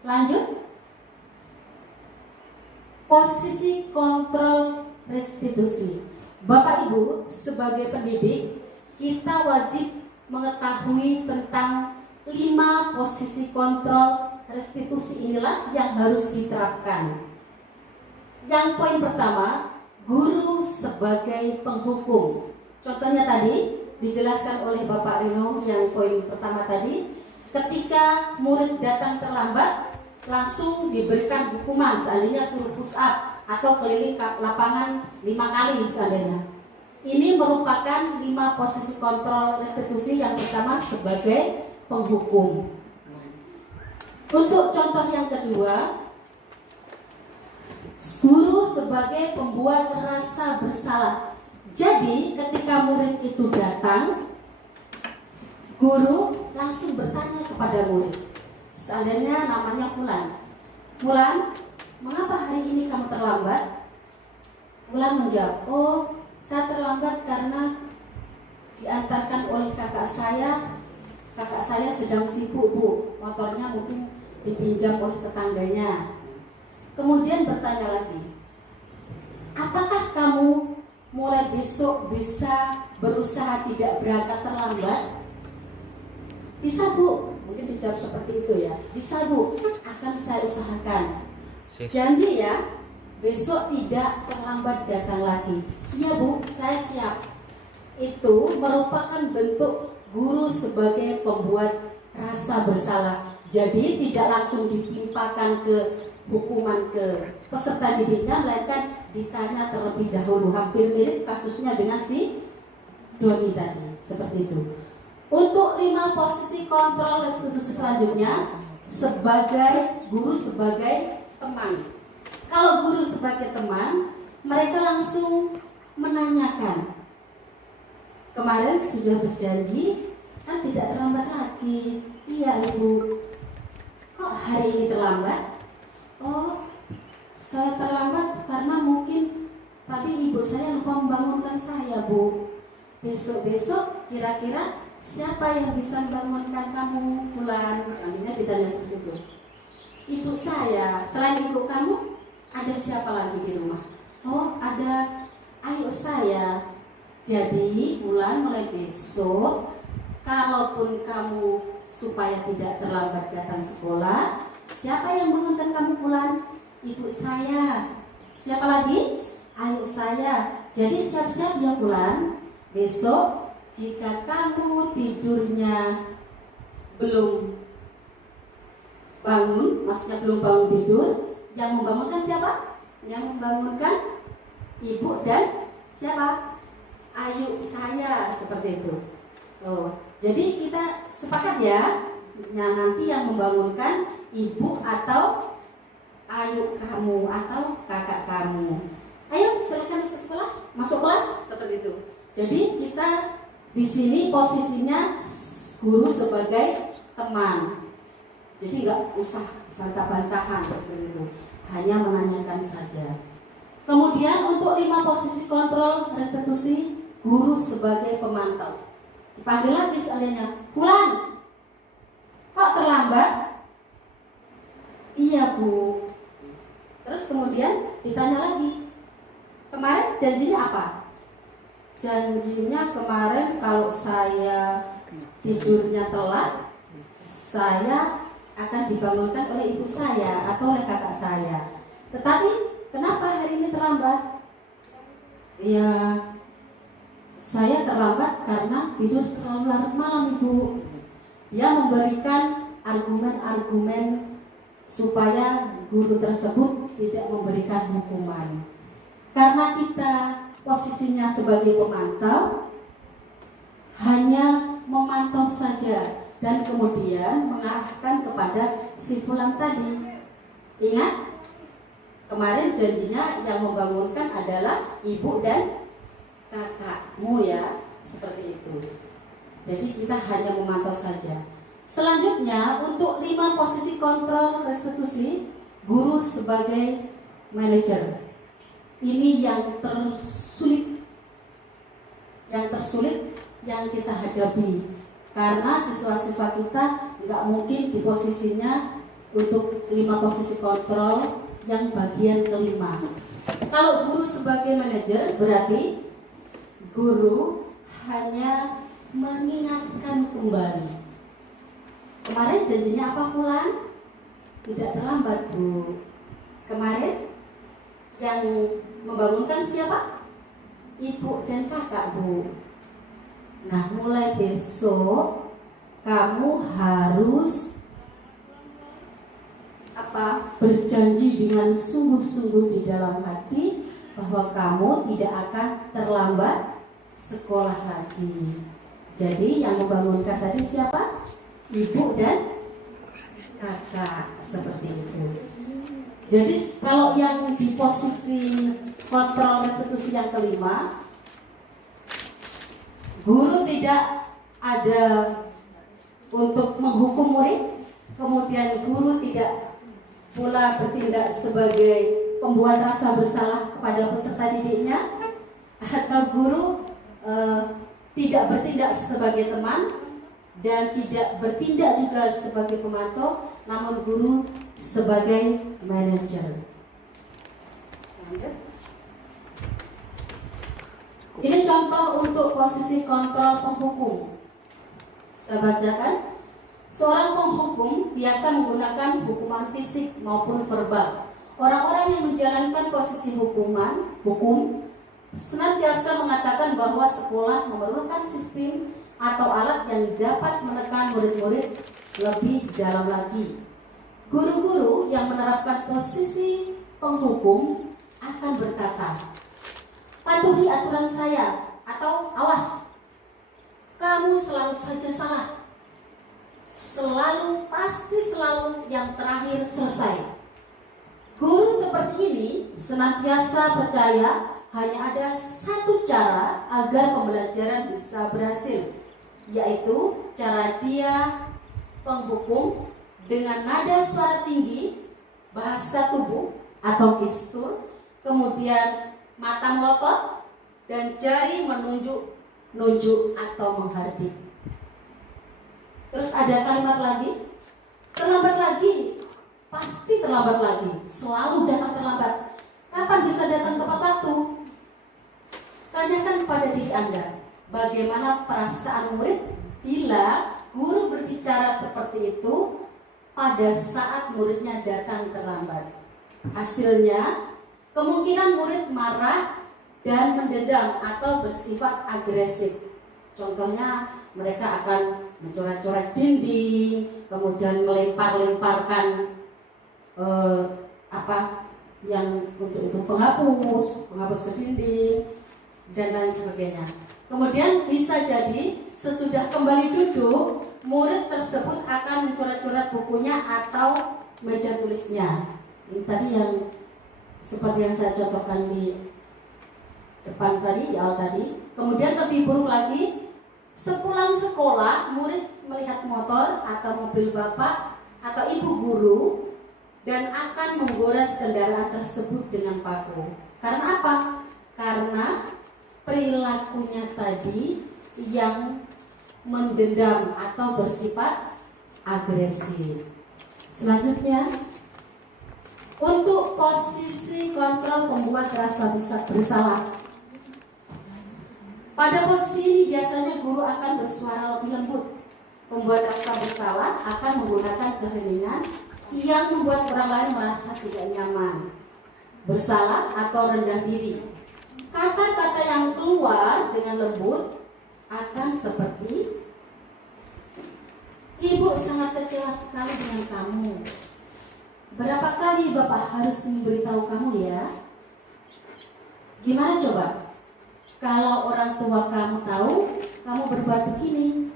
Lanjut. Posisi kontrol restitusi. Bapak Ibu, sebagai pendidik, kita wajib mengetahui tentang 5 posisi kontrol restitusi inilah yang harus diterapkan. Yang poin pertama, guru sebagai penghukum. Contohnya tadi dijelaskan oleh Bapak Rino yang poin pertama tadi, ketika murid datang terlambat langsung diberikan hukuman, seandainya suruh push up atau keliling lapangan 5 kali seandainya. Ini merupakan 5 posisi kontrol restitusi. Yang pertama sebagai penghukum. Untuk contoh yang kedua, guru sebagai pembuat rasa bersalah. Jadi ketika murid itu datang, guru langsung bertanya kepada murid. Seandainya namanya Fulan. Fulan, mengapa hari ini kamu terlambat? Fulan menjawab, oh saya terlambat karena diantarkan oleh kakak saya. Kakak saya sedang sibuk, Bu. Motornya mungkin dipinjam oleh tetangganya. Kemudian bertanya lagi, apakah kamu mulai besok bisa berusaha tidak berangkat terlambat? Bisa, Bu. Mungkin dijawab seperti itu ya. Bisa, Bu. Akan saya usahakan. Janji ya, besok tidak terlambat datang lagi. Iya, Bu, saya siap. Itu merupakan bentuk guru sebagai pembuat rasa bersalah. Jadi tidak langsung ditimpakan ke hukuman ke peserta didiknya, melainkan ditanya terlebih dahulu. Hampir mirip kasusnya dengan si Doni tadi, seperti itu. Untuk 5 posisi kontrol restitusi selanjutnya, sebagai guru, sebagai teman. Kalau guru sebagai teman, mereka langsung menanyakan, kemarin sudah berjanji kan tidak terlambat lagi. Iya ibu, kok hari ini terlambat? Oh, saya terlambat karena mungkin tadi ibu saya lupa membangunkan saya, Bu. Besok-besok kira-kira siapa yang bisa membangunkan kamu pulang? Selanjutnya ditanya seperti itu. Ibu saya, selain ibu kamu, ada siapa lagi di rumah? Oh, ada ayah saya. Jadi mulai besok, kalaupun kamu supaya tidak terlambat datang sekolah, siapa yang mengantar kamu pulang? Ibu saya. Siapa lagi? Ayah saya. Jadi siap-siap ya pulang. Besok jika kamu tidurnya belum bangun, maksudnya belum bangun tidur, yang membangunkan siapa? Yang membangunkan ibu dan siapa? Ayu saya, seperti itu. Oh, jadi kita sepakat ya, nanti yang membangunkan ibu atau ayu kamu atau kakak kamu. Ayo silakan masuk sekolah, masuk kelas, seperti itu. Jadi kita di sini posisinya guru sebagai teman. Jadi nggak usah bantah-bantahan seperti itu, hanya menanyakan saja. Kemudian untuk 5 posisi kontrol restitusi, guru sebagai pemantau. Dipanggil lagi seandainya, pulang. Kok terlambat? Iya Bu. Terus kemudian ditanya lagi, kemarin janjinya apa? Janjinya kemarin kalau saya tidurnya telat, saya akan dibangunkan oleh ibu saya atau oleh kakak saya. Tetapi kenapa hari ini terlambat? Ya, saya terlambat karena tidur terlalu larut malam Ibu. Dia memberikan argumen-argumen supaya guru tersebut tidak memberikan hukuman. Karena kita posisinya sebagai pemantau, hanya memantau saja dan kemudian mengarahkan kepada si fulan tadi. Ingat, kemarin janjinya yang membangunkan adalah ibu dan kakakmu ya, seperti itu. Jadi kita hanya memantau saja. Selanjutnya untuk 5 posisi kontrol restitusi, guru sebagai manajer. Ini yang tersulit yang kita hadapi, karena siswa-siswa kita nggak mungkin di posisinya untuk 5 posisi kontrol yang bagian kelima. Kalau guru sebagai manajer berarti guru hanya mengingatkan kembali. Kemarin janjinya apa pulang? Tidak terlambat Bu. Kemarin yang membangunkan siapa? Ibu dan kakak Bu. Nah mulai besok kamu harus berjanji dengan sungguh-sungguh di dalam hati bahwa kamu tidak akan terlambat sekolah lagi. Jadi yang membangunkan tadi siapa? Ibu dan kakak, seperti itu. Jadi kalau yang di posisi kontrol restitusi yang kelima, guru tidak ada untuk menghukum murid, kemudian guru tidak pula bertindak sebagai pembuat rasa bersalah kepada peserta didiknya, atau guru tidak bertindak sebagai teman dan tidak bertindak juga sebagai pemantau, namun guru sebagai manajer. Ini contoh untuk posisi kontrol penghukum. Saya bacakan. Seorang penghukum biasa menggunakan hukuman fisik maupun verbal. Orang-orang yang menjalankan posisi hukum senantiasa mengatakan bahwa sekolah memerlukan sistem atau alat yang dapat menekan murid-murid lebih dalam lagi. Guru-guru yang menerapkan posisi penghukum akan berkata, patuhi aturan saya, atau awas, kamu selalu saja salah. Selalu, pasti selalu yang terakhir selesai. Guru seperti ini senantiasa percaya hanya ada satu cara agar pembelajaran bisa berhasil, yaitu cara dia penghukum dengan nada suara tinggi, bahasa tubuh atau gestur, kemudian mata melotot dan jari menunjuk atau menghardik. Terus ada kalimat lagi, terlambat lagi, pasti terlambat lagi, selalu datang terlambat. Kapan bisa datang tepat waktu? Tanyakan pada diri Anda, bagaimana perasaan murid bila guru berbicara seperti itu pada saat muridnya datang terlambat. Hasilnya, kemungkinan murid marah dan mendendam atau bersifat agresif. Contohnya, mereka akan mencoret-coret dinding, kemudian melempar-lemparkan yang untuk itu penghapus ke dinding dan lain sebagainya. Kemudian bisa jadi sesudah kembali duduk, murid tersebut akan mencoret-coret bukunya atau meja tulisnya. Ini tadi yang seperti yang saya contohkan di depan tadi, di awal tadi. Kemudian lebih buruk lagi, sepulang sekolah murid melihat motor atau mobil bapak atau ibu guru dan akan menggores kendaraan tersebut dengan paku. Karena apa? Karena perilakunya tadi yang mendendam atau bersifat agresif. Selanjutnya, untuk posisi kontrol pembuat rasa bersalah. Pada posisi ini biasanya guru akan bersuara lebih lembut. Pembuat rasa bersalah akan menggunakan keheningan yang membuat orang lain merasa tidak nyaman, bersalah atau rendah diri. Kata-kata yang keluar dengan lembut akan seperti, Ibu sangat kecewa sekali dengan kamu. Berapa kali Bapak harus memberitahu kamu ya? Gimana coba? Kalau orang tua kamu tahu kamu berbuat begini.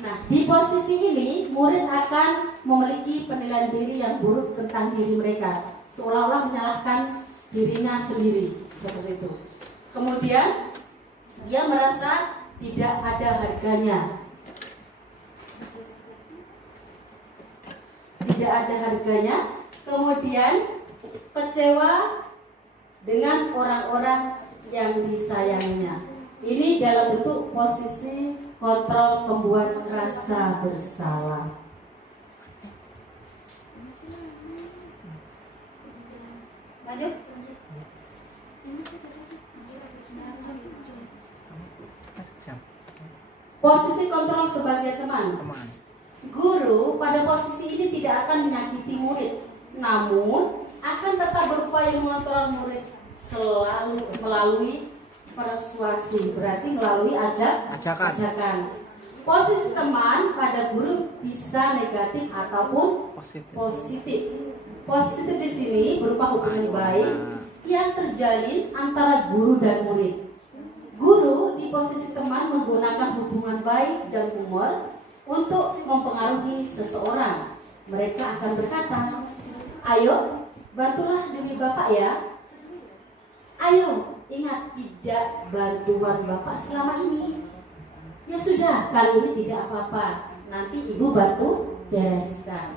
Nah, di posisi ini murid akan memiliki penilaian diri yang buruk tentang diri mereka, seolah-olah menyalahkan dirinya sendiri, seperti itu. Kemudian dia merasa tidak ada harganya, kemudian kecewa dengan orang-orang yang disayanginya. Ini dalam bentuk posisi kontrol pembuat rasa bersalah. Lanjut. Posisi kontrol sebagai teman. Guru pada posisi ini tidak akan menyakiti murid, namun akan tetap berupaya mengontrol murid selalu melalui persuasi, berarti melalui ajakan. Posisi teman pada guru bisa negatif ataupun positif. Positif di sini berupa hubungan baik yang terjalin antara guru dan murid. Guru di posisi teman menggunakan hubungan baik dan humor untuk mempengaruhi seseorang. Mereka akan berkata, ayo bantulah demi Bapak ya. Ayo, ingat tidak bantuan Bapak selama ini. Ya sudah, kali ini tidak apa-apa. Nanti Ibu bantu bereskan.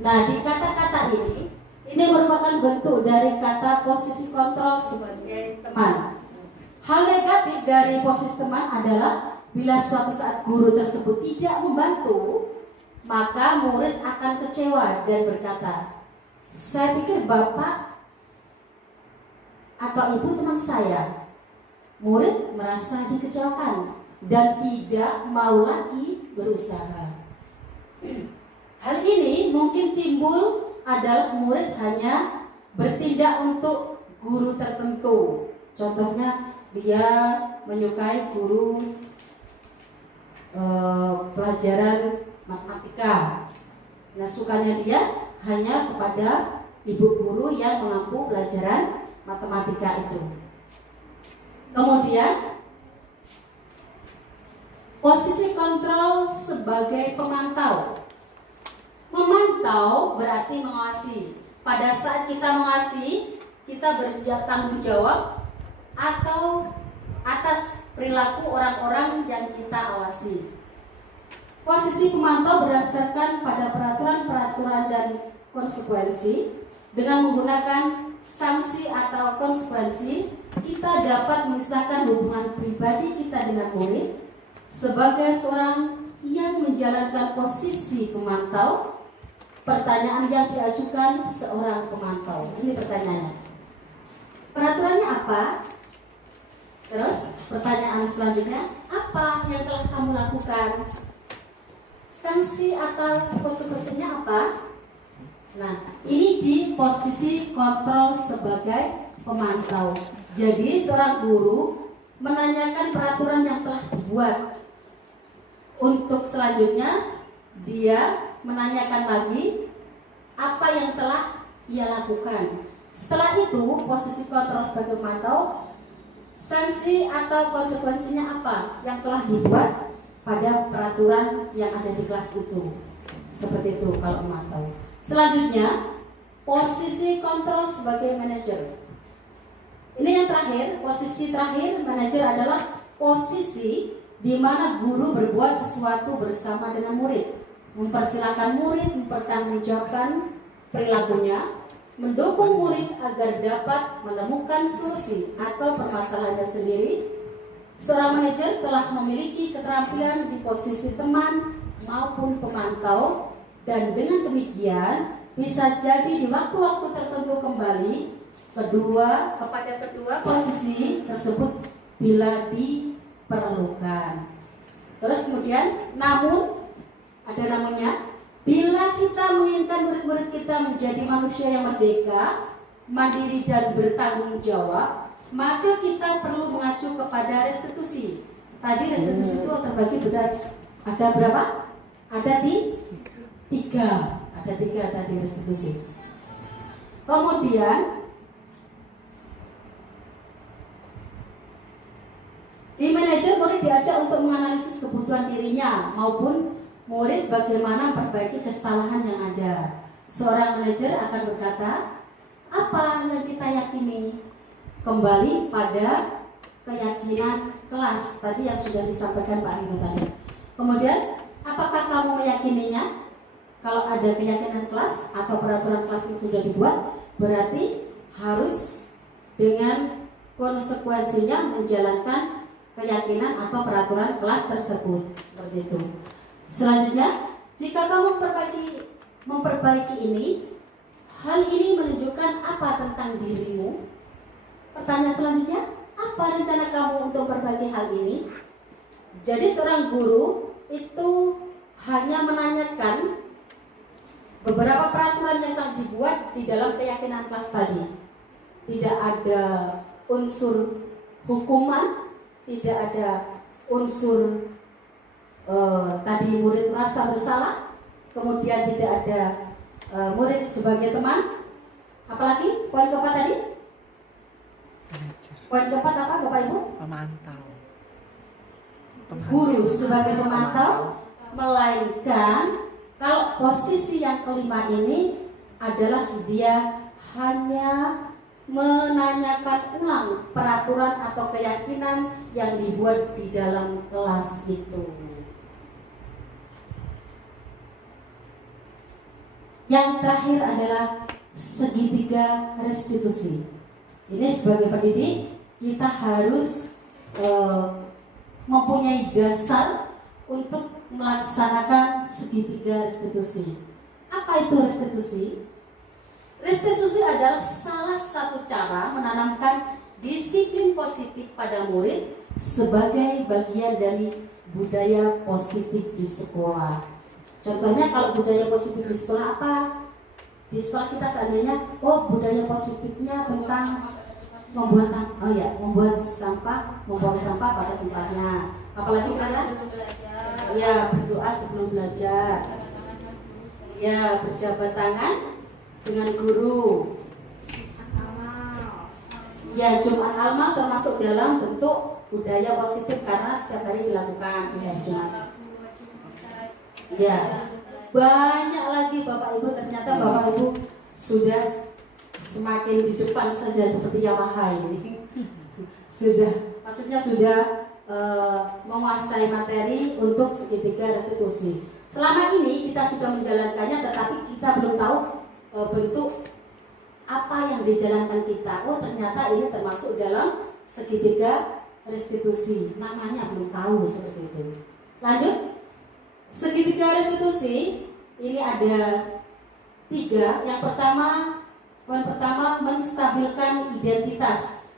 Nah, di kata-kata ini merupakan bentuk dari kata posisi kontrol sebagai teman. Hal negatif dari posisi teman adalah bila suatu saat guru tersebut tidak membantu, maka murid akan kecewa dan berkata, saya pikir Bapak atau Ibu teman saya. Murid merasa dikecewakan dan tidak mau lagi berusaha. Hal ini mungkin timbul adalah murid hanya bertindak untuk guru tertentu. Contohnya dia menyukai guru pelajaran matematika. Nah, sukanya dia hanya kepada ibu guru yang mengampu pelajaran matematika itu. Kemudian posisi kontrol sebagai pemantau. Memantau berarti mengawasi. Pada saat kita mengawasi, kita bertanggung jawab atau atas perilaku orang-orang yang kita awasi. Posisi pemantau berdasarkan pada peraturan-peraturan dan konsekuensi. Dengan menggunakan sanksi atau konsekuensi, kita dapat memisahkan hubungan pribadi kita dengan murid sebagai seorang yang menjalankan posisi pemantau. Pertanyaan yang diajukan seorang pemantau. Ini pertanyaannya. Peraturannya apa? Terus pertanyaan selanjutnya, apa yang telah kamu lakukan? Sanksi atau konsekuensinya apa? Nah, ini di posisi kontrol sebagai pemantau. Jadi seorang guru menanyakan peraturan yang telah dibuat. Untuk selanjutnya dia menanyakan lagi apa yang telah ia lakukan. Setelah itu posisi kontrol sebagai pemantau, sanksi atau konsekuensinya apa yang telah dibuat pada peraturan yang ada di kelas itu. Seperti itu kalau memantau. Selanjutnya, posisi kontrol sebagai manajer. Ini yang terakhir, posisi terakhir manajer adalah posisi di mana guru berbuat sesuatu bersama dengan murid, mempersilahkan murid mempertanggungjawabkan perilakunya, mendukung murid agar dapat menemukan solusi atau permasalahannya sendiri. Seorang manajer telah memiliki keterampilan di posisi teman maupun pemantau, dan dengan demikian bisa jadi di waktu-waktu tertentu kembali kepada kedua posisi tersebut bila diperlukan. Terus kemudian, namun ada namunnya, bila kita menginginkan murid-murid kita menjadi manusia yang merdeka, mandiri dan bertanggung jawab, maka kita perlu mengacu kepada restitusi. Tadi restitusi itu terbagi ada berapa? Ada tiga. Ada tiga tadi restitusi. Kemudian di manajer murid diajak untuk menganalisis kebutuhan dirinya maupun murid bagaimana memperbaiki kesalahan yang ada. Seorang manajer akan berkata, apa yang kita yakini? Kembali pada keyakinan kelas tadi yang sudah disampaikan Pak Rino tadi. Kemudian, apakah kamu meyakininya? Kalau ada keyakinan kelas atau peraturan kelas yang sudah dibuat, berarti harus dengan konsekuensinya menjalankan keyakinan atau peraturan kelas tersebut. Seperti itu. Selanjutnya, jika kamu memperbaiki ini, hal ini menunjukkan apa tentang dirimu? Pertanyaan selanjutnya, apa rencana kamu untuk memperbaiki hal ini? Jadi seorang guru itu hanya menanyakan beberapa peraturan yang telah dibuat di dalam keyakinan kelas tadi. Tidak ada unsur hukuman, tidak ada unsur tadi murid merasa bersalah, kemudian tidak ada murid sebagai teman. Apalagi poin keempat tadi? Poin keempat apa Bapak Ibu? Pemantau. Guru sebagai pemantau, melainkan kalau posisi yang kelima ini adalah dia hanya menanyakan ulang peraturan atau keyakinan yang dibuat di dalam kelas itu. Yang terakhir adalah segitiga restitusi. Ini sebagai pendidik kita harus mempunyai dasar untuk melaksanakan segitiga restitusi. Apa itu restitusi? Restitusi adalah salah satu cara menanamkan disiplin positif pada murid sebagai bagian dari budaya positif di sekolah. Contohnya kalau budaya positif di sekolah apa? Di sekolah kita seandainya, budaya positifnya tentang membuang sampah pada tempatnya. Apalagi kalian? Ya, berdoa sebelum belajar. Ya, berjabat tangan dengan guru. Ya, Jumat amal termasuk dalam bentuk budaya positif karena setiap hari dilakukan ya Jumat. Ya, banyak lagi Bapak Ibu, ternyata Bapak Ibu sudah semakin di depan saja seperti Yamaha ini. Maksudnya sudah menguasai materi untuk segitiga restitusi. Selama ini kita sudah menjalankannya, tetapi kita belum tahu bentuk apa yang dijalankan kita. Oh, ternyata ini termasuk dalam segitiga restitusi. Namanya belum tahu seperti itu. Lanjut, segitiga restitusi ini ada 3. Yang pertama, poin pertama, menstabilkan identitas.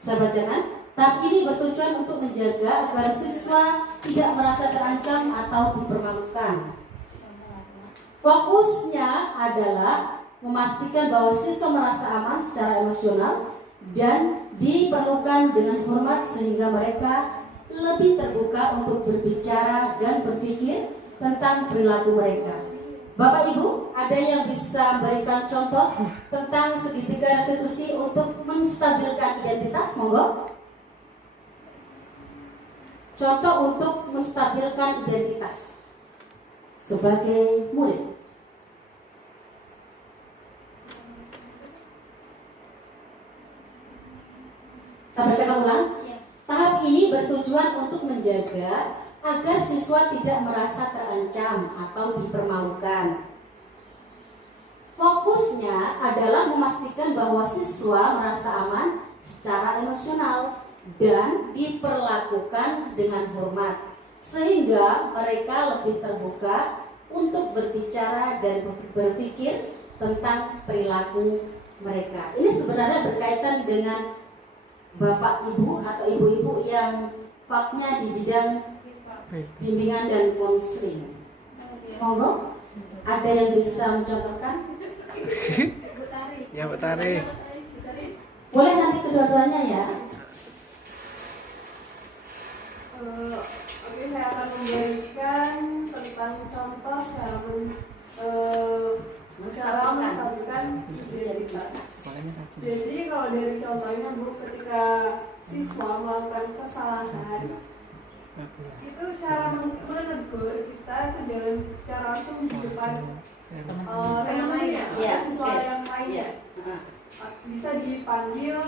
Saya bacakan. Tahap ini bertujuan untuk menjaga agar siswa tidak merasa terancam atau dipermalukan. Fokusnya adalah memastikan bahwa siswa merasa aman secara emosional dan diperlukan dengan hormat sehingga mereka lebih terbuka untuk berbicara dan berpikir tentang perilaku mereka. Bapak Ibu, ada yang bisa memberikan contoh tentang segitiga restitusi untuk menstabilkan identitas? Monggo. Contoh untuk menstabilkan identitas sebagai murid. Saya bacakan ulang. Tahap ini bertujuan untuk menjaga agar siswa tidak merasa terancam atau dipermalukan. Fokusnya adalah memastikan bahwa siswa merasa aman secara emosional dan diperlakukan dengan hormat, sehingga mereka lebih terbuka untuk berbicara dan berpikir tentang perilaku mereka. Ini sebenarnya berkaitan dengan Bapak Ibu atau Ibu-ibu yang faknya di bidang bimbingan dan konseling. Monggo, ada yang bisa mencontohkan? Ya, Bu Tari. Boleh nanti kedua-duanya ya. Oke, saya akan memberikan tentang contoh cara menstabilkan identitas. Jadi kalau dari contohnya Bu, ketika siswa melakukan kesalahan, itu cara menegur kita itu jangan secara langsung di depan teman-temannya atau siswa yang lainnya. Bisa dipanggil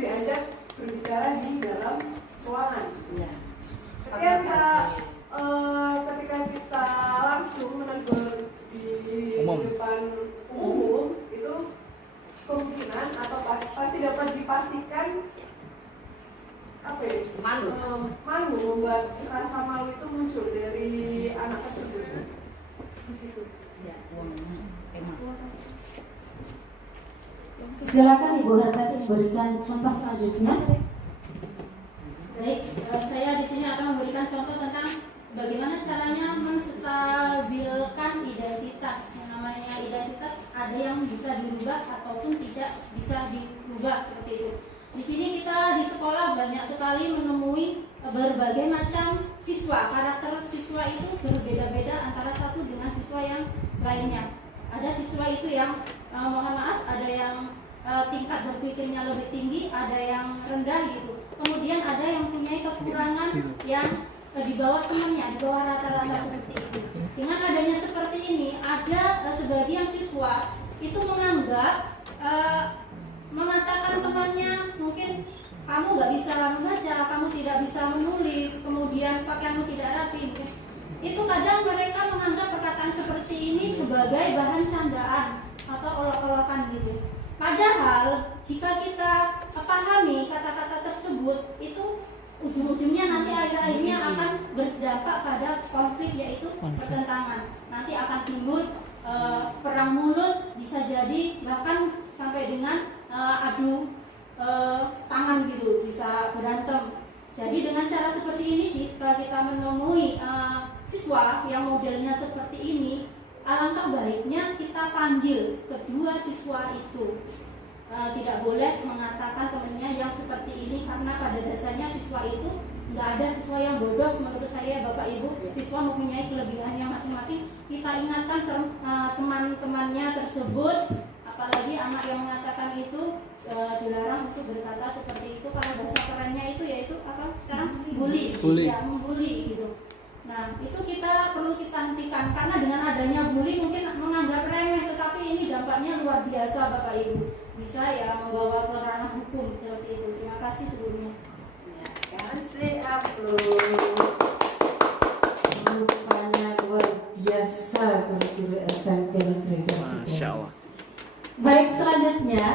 diajak berbicara di dalam ruangan. Ketika kita langsung menegur di depan umum, itu kemungkinan atau pasti dapat dipastikan malu, membuat rasa malu itu muncul dari anak tersebut. Silakan Ibu Hartati memberikan contoh selanjutnya. Baik, saya di sini akan memberikan contoh tentang bagaimana caranya menstabilkan identitas. Yang namanya identitas ada yang bisa dirubah ataupun tidak bisa dirubah seperti itu. Di sini kita di sekolah banyak sekali menemui berbagai macam siswa. Karakter siswa itu berbeda-beda antara satu dengan siswa yang lainnya. Ada siswa itu yang mohon maaf, ada yang tingkat berpikirnya lebih tinggi, ada yang rendah gitu. Kemudian ada yang punya kekurangan yang di bawah temannya, di bawah rata-rata seperti itu. Dengan adanya seperti ini, ada sebagian siswa itu menganggap mengatakan temannya mungkin kamu nggak bisa membaca, kamu tidak bisa menulis, kemudian pakaianmu tidak rapi. Itu kadang mereka menganggap perkataan seperti ini sebagai bahan candaan atau olok-olokan gitu. Padahal jika kita pahami kata-kata tersebut, itu ujung-ujungnya nanti akhir-akhirnya akan berdampak pada konflik, yaitu pertentangan. Nanti akan timbul perang mulut, bisa jadi bahkan sampai dengan adu tangan gitu, bisa berantem. Jadi dengan cara seperti ini, jika kita menemui siswa yang modelnya seperti ini, alangkah baiknya kita panggil kedua siswa itu. Tidak boleh mengatakan temannya yang seperti ini, karena pada dasarnya siswa itu nggak ada siswa yang bodoh menurut saya Bapak Ibu. Siswa mempunyai kelebihannya masing-masing. Kita ingatkan teman-temannya tersebut, apalagi anak yang mengatakan itu dilarang untuk berkata seperti itu. Kalau bahasa kerennya itu yaitu apa sekarang bully. Ya, membuli gitu. Nah, itu kita perlu kita hentikan karena dengan adanya bully mungkin menganggap remeh, tetapi ini dampaknya luar biasa Bapak Ibu. Bisa ya membawa ke ranah hukum seperti itu. Terima kasih sebelumnya. Kasih aplaus. Rupanya luar biasa guru-guru SMP Negeri Depok. Masya Allah. Baik, selanjutnya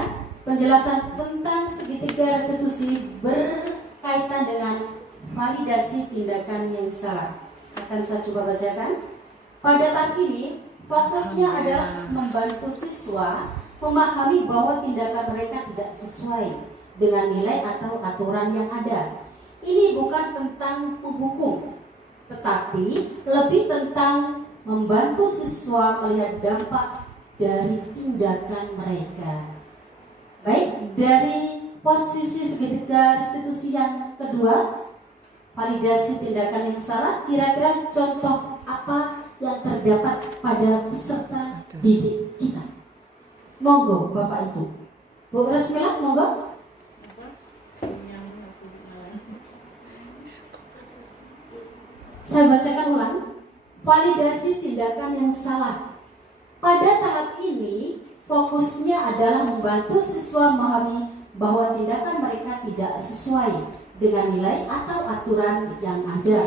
penjelasan tentang segitiga restitusi berkaitan dengan validasi tindakan yang salah. Akan saya coba bacakan. Pada tahap ini, fokusnya adalah membantu siswa memahami bahwa tindakan mereka tidak sesuai dengan nilai atau aturan yang ada. Ini bukan tentang menghukum, tetapi lebih tentang membantu siswa melihat dampak dari tindakan mereka. Baik, dari posisi segitiga restitusi yang kedua, validasi tindakan yang salah, kira-kira contoh apa yang terdapat pada peserta didik kita? Monggo Bapak Ibu. Bu Resmila, monggo. Saya bacakan ulang. Validasi tindakan yang salah. Pada tahap ini, fokusnya adalah membantu siswa memahami bahwa tindakan mereka tidak sesuai dengan nilai atau aturan yang ada.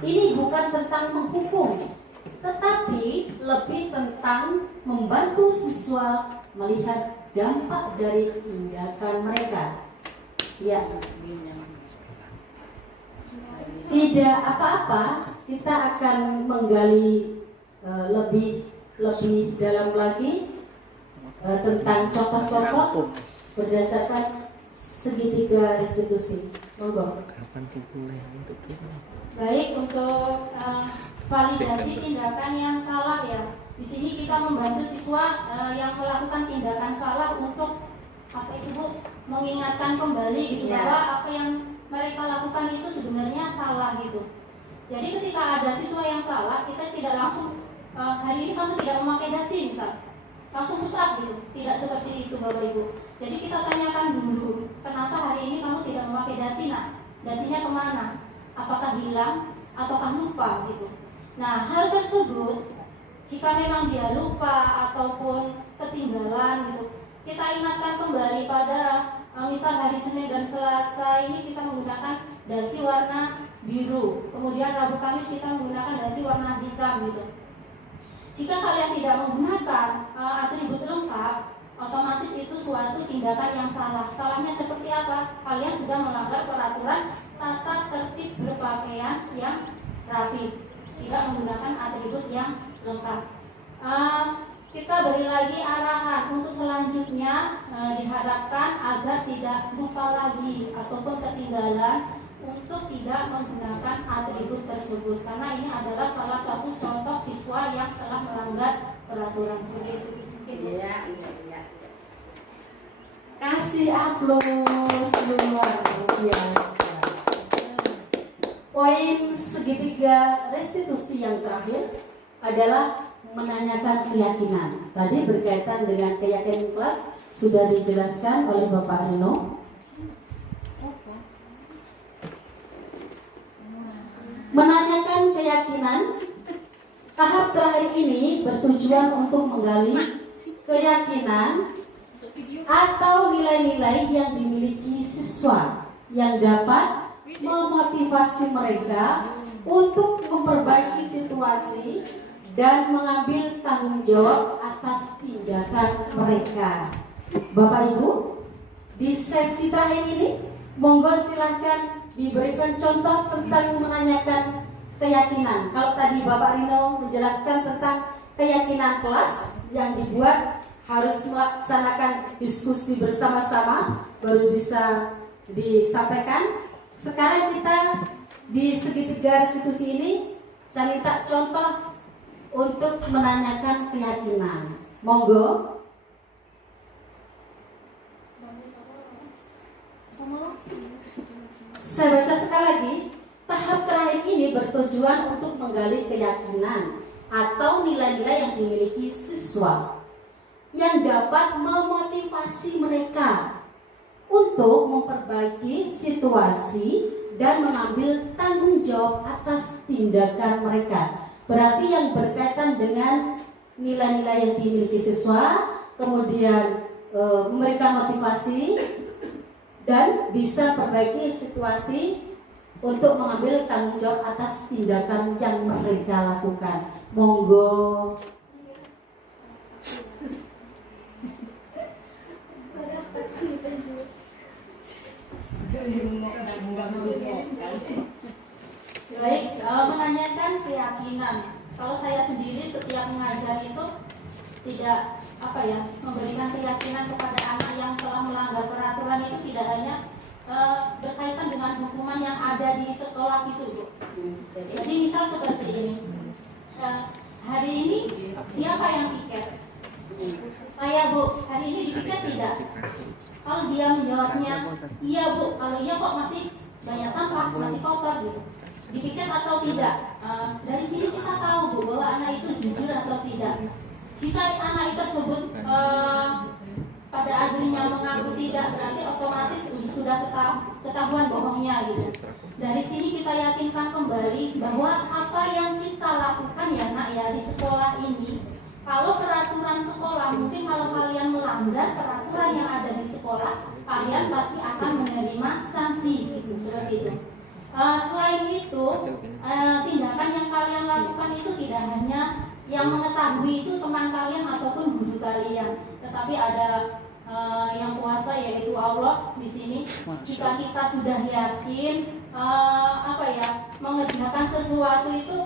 Ini bukan tentang menghukum, tetapi lebih tentang membantu siswa melihat dampak dari tindakan mereka. Ya. Tidak apa-apa, kita akan menggali lebih dalam lagi tentang contoh-contoh berdasarkan segitiga restitusi. Monggo. Baik, untuk validasi tindakan yang salah ya. Di sini kita membantu siswa yang melakukan tindakan salah untuk apa itu Bu? Mengingatkan kembali gitu bahwa apa yang mereka lakukan itu sebenarnya salah gitu. Jadi ketika ada siswa yang salah, kita tidak langsung hari ini kamu tidak memakai dasi misal, langsung usap gitu. Tidak seperti itu Bapak Ibu. Jadi kita tanyakan dulu, kenapa hari ini kamu tidak memakai dasi nak? Dasinya kemana? Apakah hilang ataukah lupa gitu. Nah, hal tersebut jika memang dia lupa ataupun ketinggalan gitu, kita ingatkan kembali pada misal hari Senin dan Selasa ini kita menggunakan dasi warna biru, kemudian Rabu Kamis kita menggunakan dasi warna hitam gitu. Jika kalian tidak menggunakan atribut lengkap, otomatis itu suatu tindakan yang salah. Salahnya seperti apa? Kalian sudah melanggar peraturan tata tertib berpakaian yang rapi, tidak menggunakan atribut yang lengkap. Kita beri lagi arahan untuk selanjutnya diharapkan agar tidak lupa lagi ataupun ketinggalan untuk tidak menggunakan atribut tersebut, karena ini adalah salah satu contoh siswa yang telah melanggar peraturan seperti itu. Iya. Kasih aplaus luar biasa. Poin segitiga restitusi yang terakhir adalah menanyakan keyakinan. Tadi berkaitan dengan keyakinan kelas sudah dijelaskan oleh Bapak Rino. Menanyakan keyakinan, tahap terakhir ini bertujuan untuk menggali keyakinan atau nilai-nilai yang dimiliki siswa yang dapat memotivasi mereka untuk memperbaiki situasi dan mengambil tanggung jawab atas tindakan mereka. Bapak Ibu, di sesi terakhir ini, monggo silahkan diberikan contoh tentang menanyakan keyakinan. Kalau tadi Bapak Rino menjelaskan tentang keyakinan kelas yang dibuat harus melaksanakan diskusi bersama-sama baru bisa disampaikan. Sekarang kita di segitiga restitusi ini, saya minta contoh untuk menanyakan keyakinan. Monggo. Saya baca sekali lagi, tahap terakhir ini bertujuan untuk menggali keyakinan atau nilai-nilai yang dimiliki siswa yang dapat memotivasi mereka untuk memperbaiki situasi dan mengambil tanggung jawab atas tindakan mereka. Berarti yang berkaitan dengan nilai-nilai yang dimiliki siswa, kemudian memberikan motivasi dan bisa perbaiki situasi untuk mengambil tanggung jawab atas tindakan yang mereka lakukan. Monggo. Baik, menanyakan keyakinan. Kalau saya sendiri setiap mengajar itu tidak memberikan keyakinan kepada anak yang telah melanggar peraturan itu tidak hanya berkaitan dengan hukuman yang ada di sekolah itu, Bu. Jadi misal seperti ini, hari ini siapa yang piket? Saya, Bu. Hari ini dipiket tidak? Kalau dia menjawabnya iya, Bu, kalau iya kok masih banyak sampah, masih kotor gitu. Dipiket atau tidak? Dari sini kita tahu, Bu, bahwa anak itu jujur atau tidak. Jika anak tersebut pada akhirnya mengaku tidak, berarti otomatis sudah ketahuan bohongnya gitu. Dari sini kita yakinkan kembali bahwa apa yang kita lakukan ya nak ya di sekolah ini, kalau peraturan sekolah, mungkin kalau kalian melanggar peraturan yang ada di sekolah, kalian pasti akan menerima sanksi gitu, seperti itu. Selain itu, tindakan yang kalian lakukan itu tidak hanya yang mengetahui itu teman kalian ataupun guru kalian, tetapi ada yang kuasa yaitu Allah di sini. Jika kita sudah yakin mengerjakan sesuatu itu,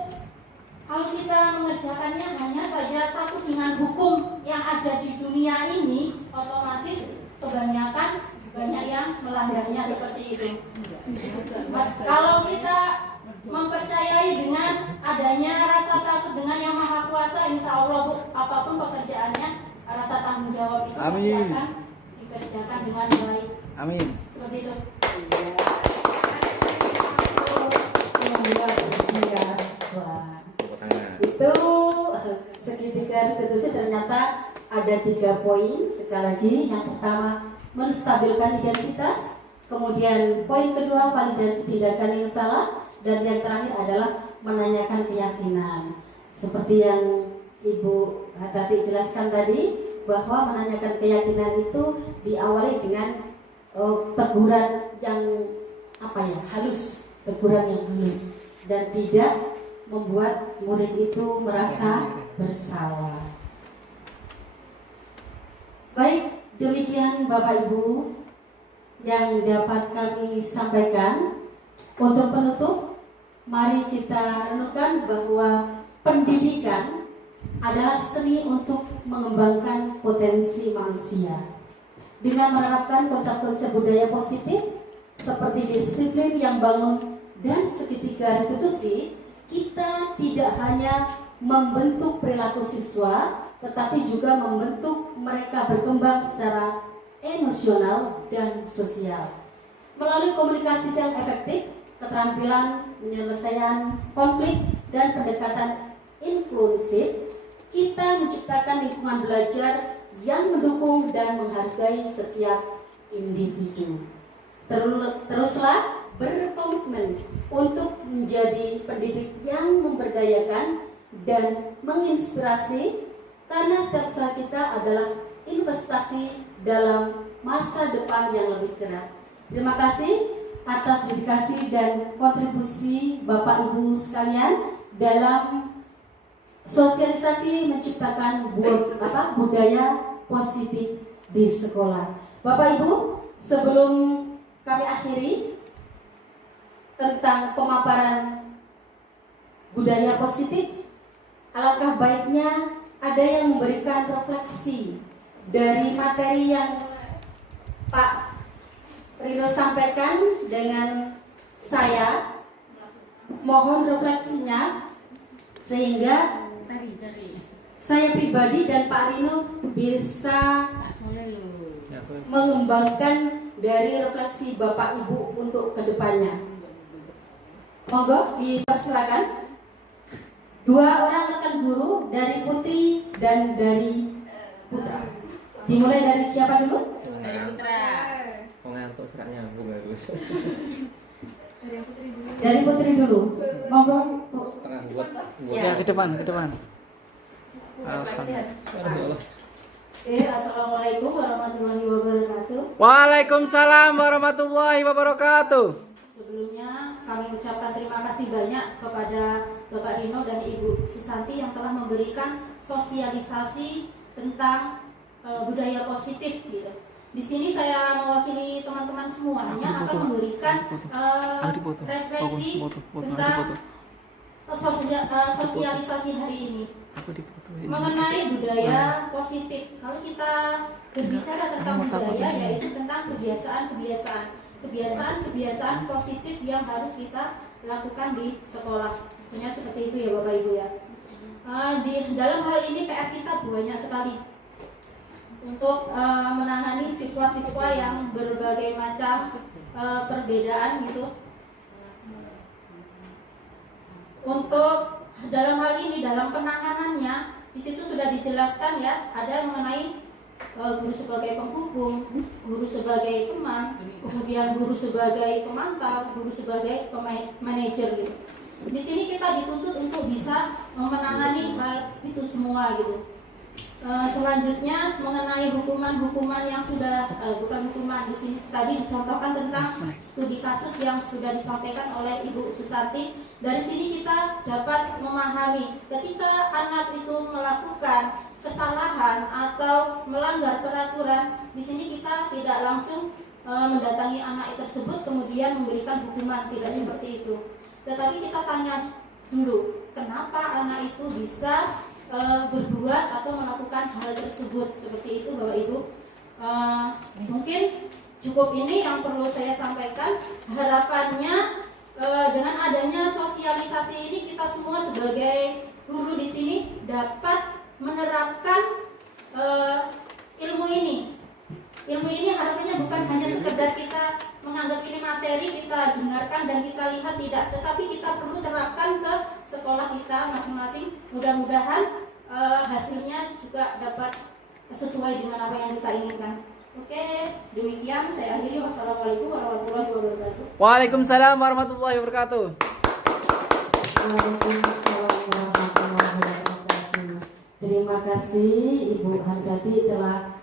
kalau kita mengerjakannya hanya saja takut dengan hukum yang ada di dunia ini, otomatis kebanyakan banyak yang melanggarnya seperti itu. Kalau kita mempercayai dengan adanya rasa takut dengan yang Maha Kuasa, insya Allah, Bu, apapun pekerjaannya, rasa tanggung jawab itu pasti akan dikerjakan dengan baik. Amin. Seperti itu. Itu segitiga restitusi ternyata ada 3 poin. Sekali lagi, yang pertama menstabilkan identitas, kemudian poin kedua validasi tindakan yang salah, dan yang terakhir adalah menanyakan keyakinan. Seperti yang Ibu Hatati jelaskan tadi, bahwa menanyakan keyakinan itu diawali dengan teguran yang halus, teguran yang halus, dan tidak membuat murid itu merasa bersalah. Baik, demikian Bapak Ibu yang dapat kami sampaikan. Untuk penutup, mari kita renungkan bahwa pendidikan adalah seni untuk mengembangkan potensi manusia. Dengan menerapkan konsep-konsep budaya positif seperti disiplin yang bangun dan segitiga restitusi, kita tidak hanya membentuk perilaku siswa, tetapi juga membentuk mereka berkembang secara emosional dan sosial. Melalui komunikasi yang efektif, keterampilan penyelesaian konflik, dan pendekatan inklusif, kita menciptakan lingkungan belajar yang mendukung dan menghargai setiap individu. Teruslah berkomitmen untuk menjadi pendidik yang memberdayakan dan menginspirasi, karena setiap usaha kita adalah investasi dalam masa depan yang lebih cerah. Terima kasih atas dedikasi dan kontribusi Bapak Ibu sekalian dalam sosialisasi menciptakan budaya positif di sekolah. Bapak Ibu, sebelum kami akhiri tentang pemaparan budaya positif, alangkah baiknya ada yang memberikan refleksi dari materi yang Pak Rino sampaikan dengan saya. Mohon refleksinya sehingga saya pribadi dan Pak Rino bisa mengembangkan dari refleksi Bapak Ibu untuk kedepannya. Monggo dipersilakan. 2 orang rekan guru dari Putri dan dari Putra. Dimulai dari siapa dulu? Dari Putra. Pengantuk seraknya bagus. Dari Putri dulu. Monggo, Bu. Setengah buat. Ya, ke depan. Assalamualaikum warahmatullahi wabarakatuh. Waalaikumsalam warahmatullahi wabarakatuh. Sebelumnya kami ucapkan terima kasih banyak kepada Bapak Rino dan Ibu Susanti yang telah memberikan sosialisasi tentang budaya positif gitu. Di sini saya mewakili teman-teman semuanya akan memberikan refleksi tentang sosialisasi hari ini mengenai budaya positif. Kalau kita berbicara tentang budaya, yaitu tentang kebiasaan positif yang harus kita lakukan di sekolah. Tentunya seperti itu ya Bapak Ibu ya. Di dalam hal ini PR kita banyak sekali untuk menangani siswa-siswa yang berbagai macam perbedaan gitu. Untuk dalam hal ini, dalam penanganannya, di situ sudah dijelaskan ya, ada mengenai guru sebagai penghubung, guru sebagai teman, kemudian guru sebagai pemantau, guru sebagai manajer gitu. Di sini kita dituntut untuk bisa menangani hal itu semua gitu. Selanjutnya mengenai hukuman-hukuman yang sudah bukan hukuman, di sini tadi dicontohkan tentang studi kasus yang sudah disampaikan oleh Ibu Susanti. Dari sini kita dapat memahami ketika anak itu melakukan kesalahan atau melanggar peraturan, di sini kita tidak langsung mendatangi anak tersebut kemudian memberikan hukuman, tidak seperti itu. Tetapi kita tanya dulu, kenapa anak itu bisa berbuat atau melakukan hal tersebut, seperti itu Bapak Ibu. Mungkin cukup ini yang perlu saya sampaikan. Harapannya dengan adanya sosialisasi ini, kita semua sebagai guru di sini dapat menerapkan ilmu ini. Ilmu ini harapannya bukan hanya sekedar kita menganggap ini materi, kita dengarkan dan kita lihat, tidak, tetapi kita perlu terapkan ke sekolah kita masing-masing. Mudah-mudahan hasilnya juga dapat sesuai dengan apa yang kita inginkan. Oke, demikian saya akhiri. Wassalamualaikum warahmatullahi wabarakatuh. Waalaikumsalam warahmatullahi wabarakatuh. Waalaikumsalam warahmatullahi wabarakatuh. Terima kasih Ibu Handati telah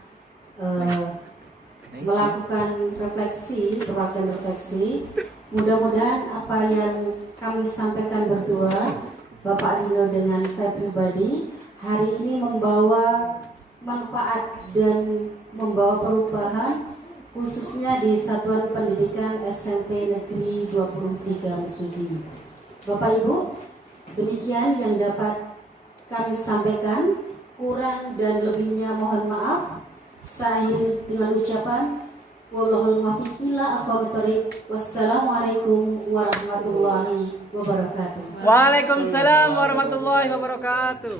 melakukan berbagai refleksi. Mudah-mudahan apa yang kami sampaikan berdua, Bapak Rino dengan saya pribadi, hari ini membawa manfaat dan membawa perubahan, khususnya di Satuan Pendidikan SMP Negeri 23 Mesuji. Bapak Ibu, demikian yang dapat kami sampaikan. Kurang dan lebihnya mohon maaf. Saya akhiri dengan ucapan wallahul muwaffiq ila aqwamit thoriq. Wassalamualaikum warahmatullahi wabarakatuh. Waalaikumsalam warahmatullahi wabarakatuh.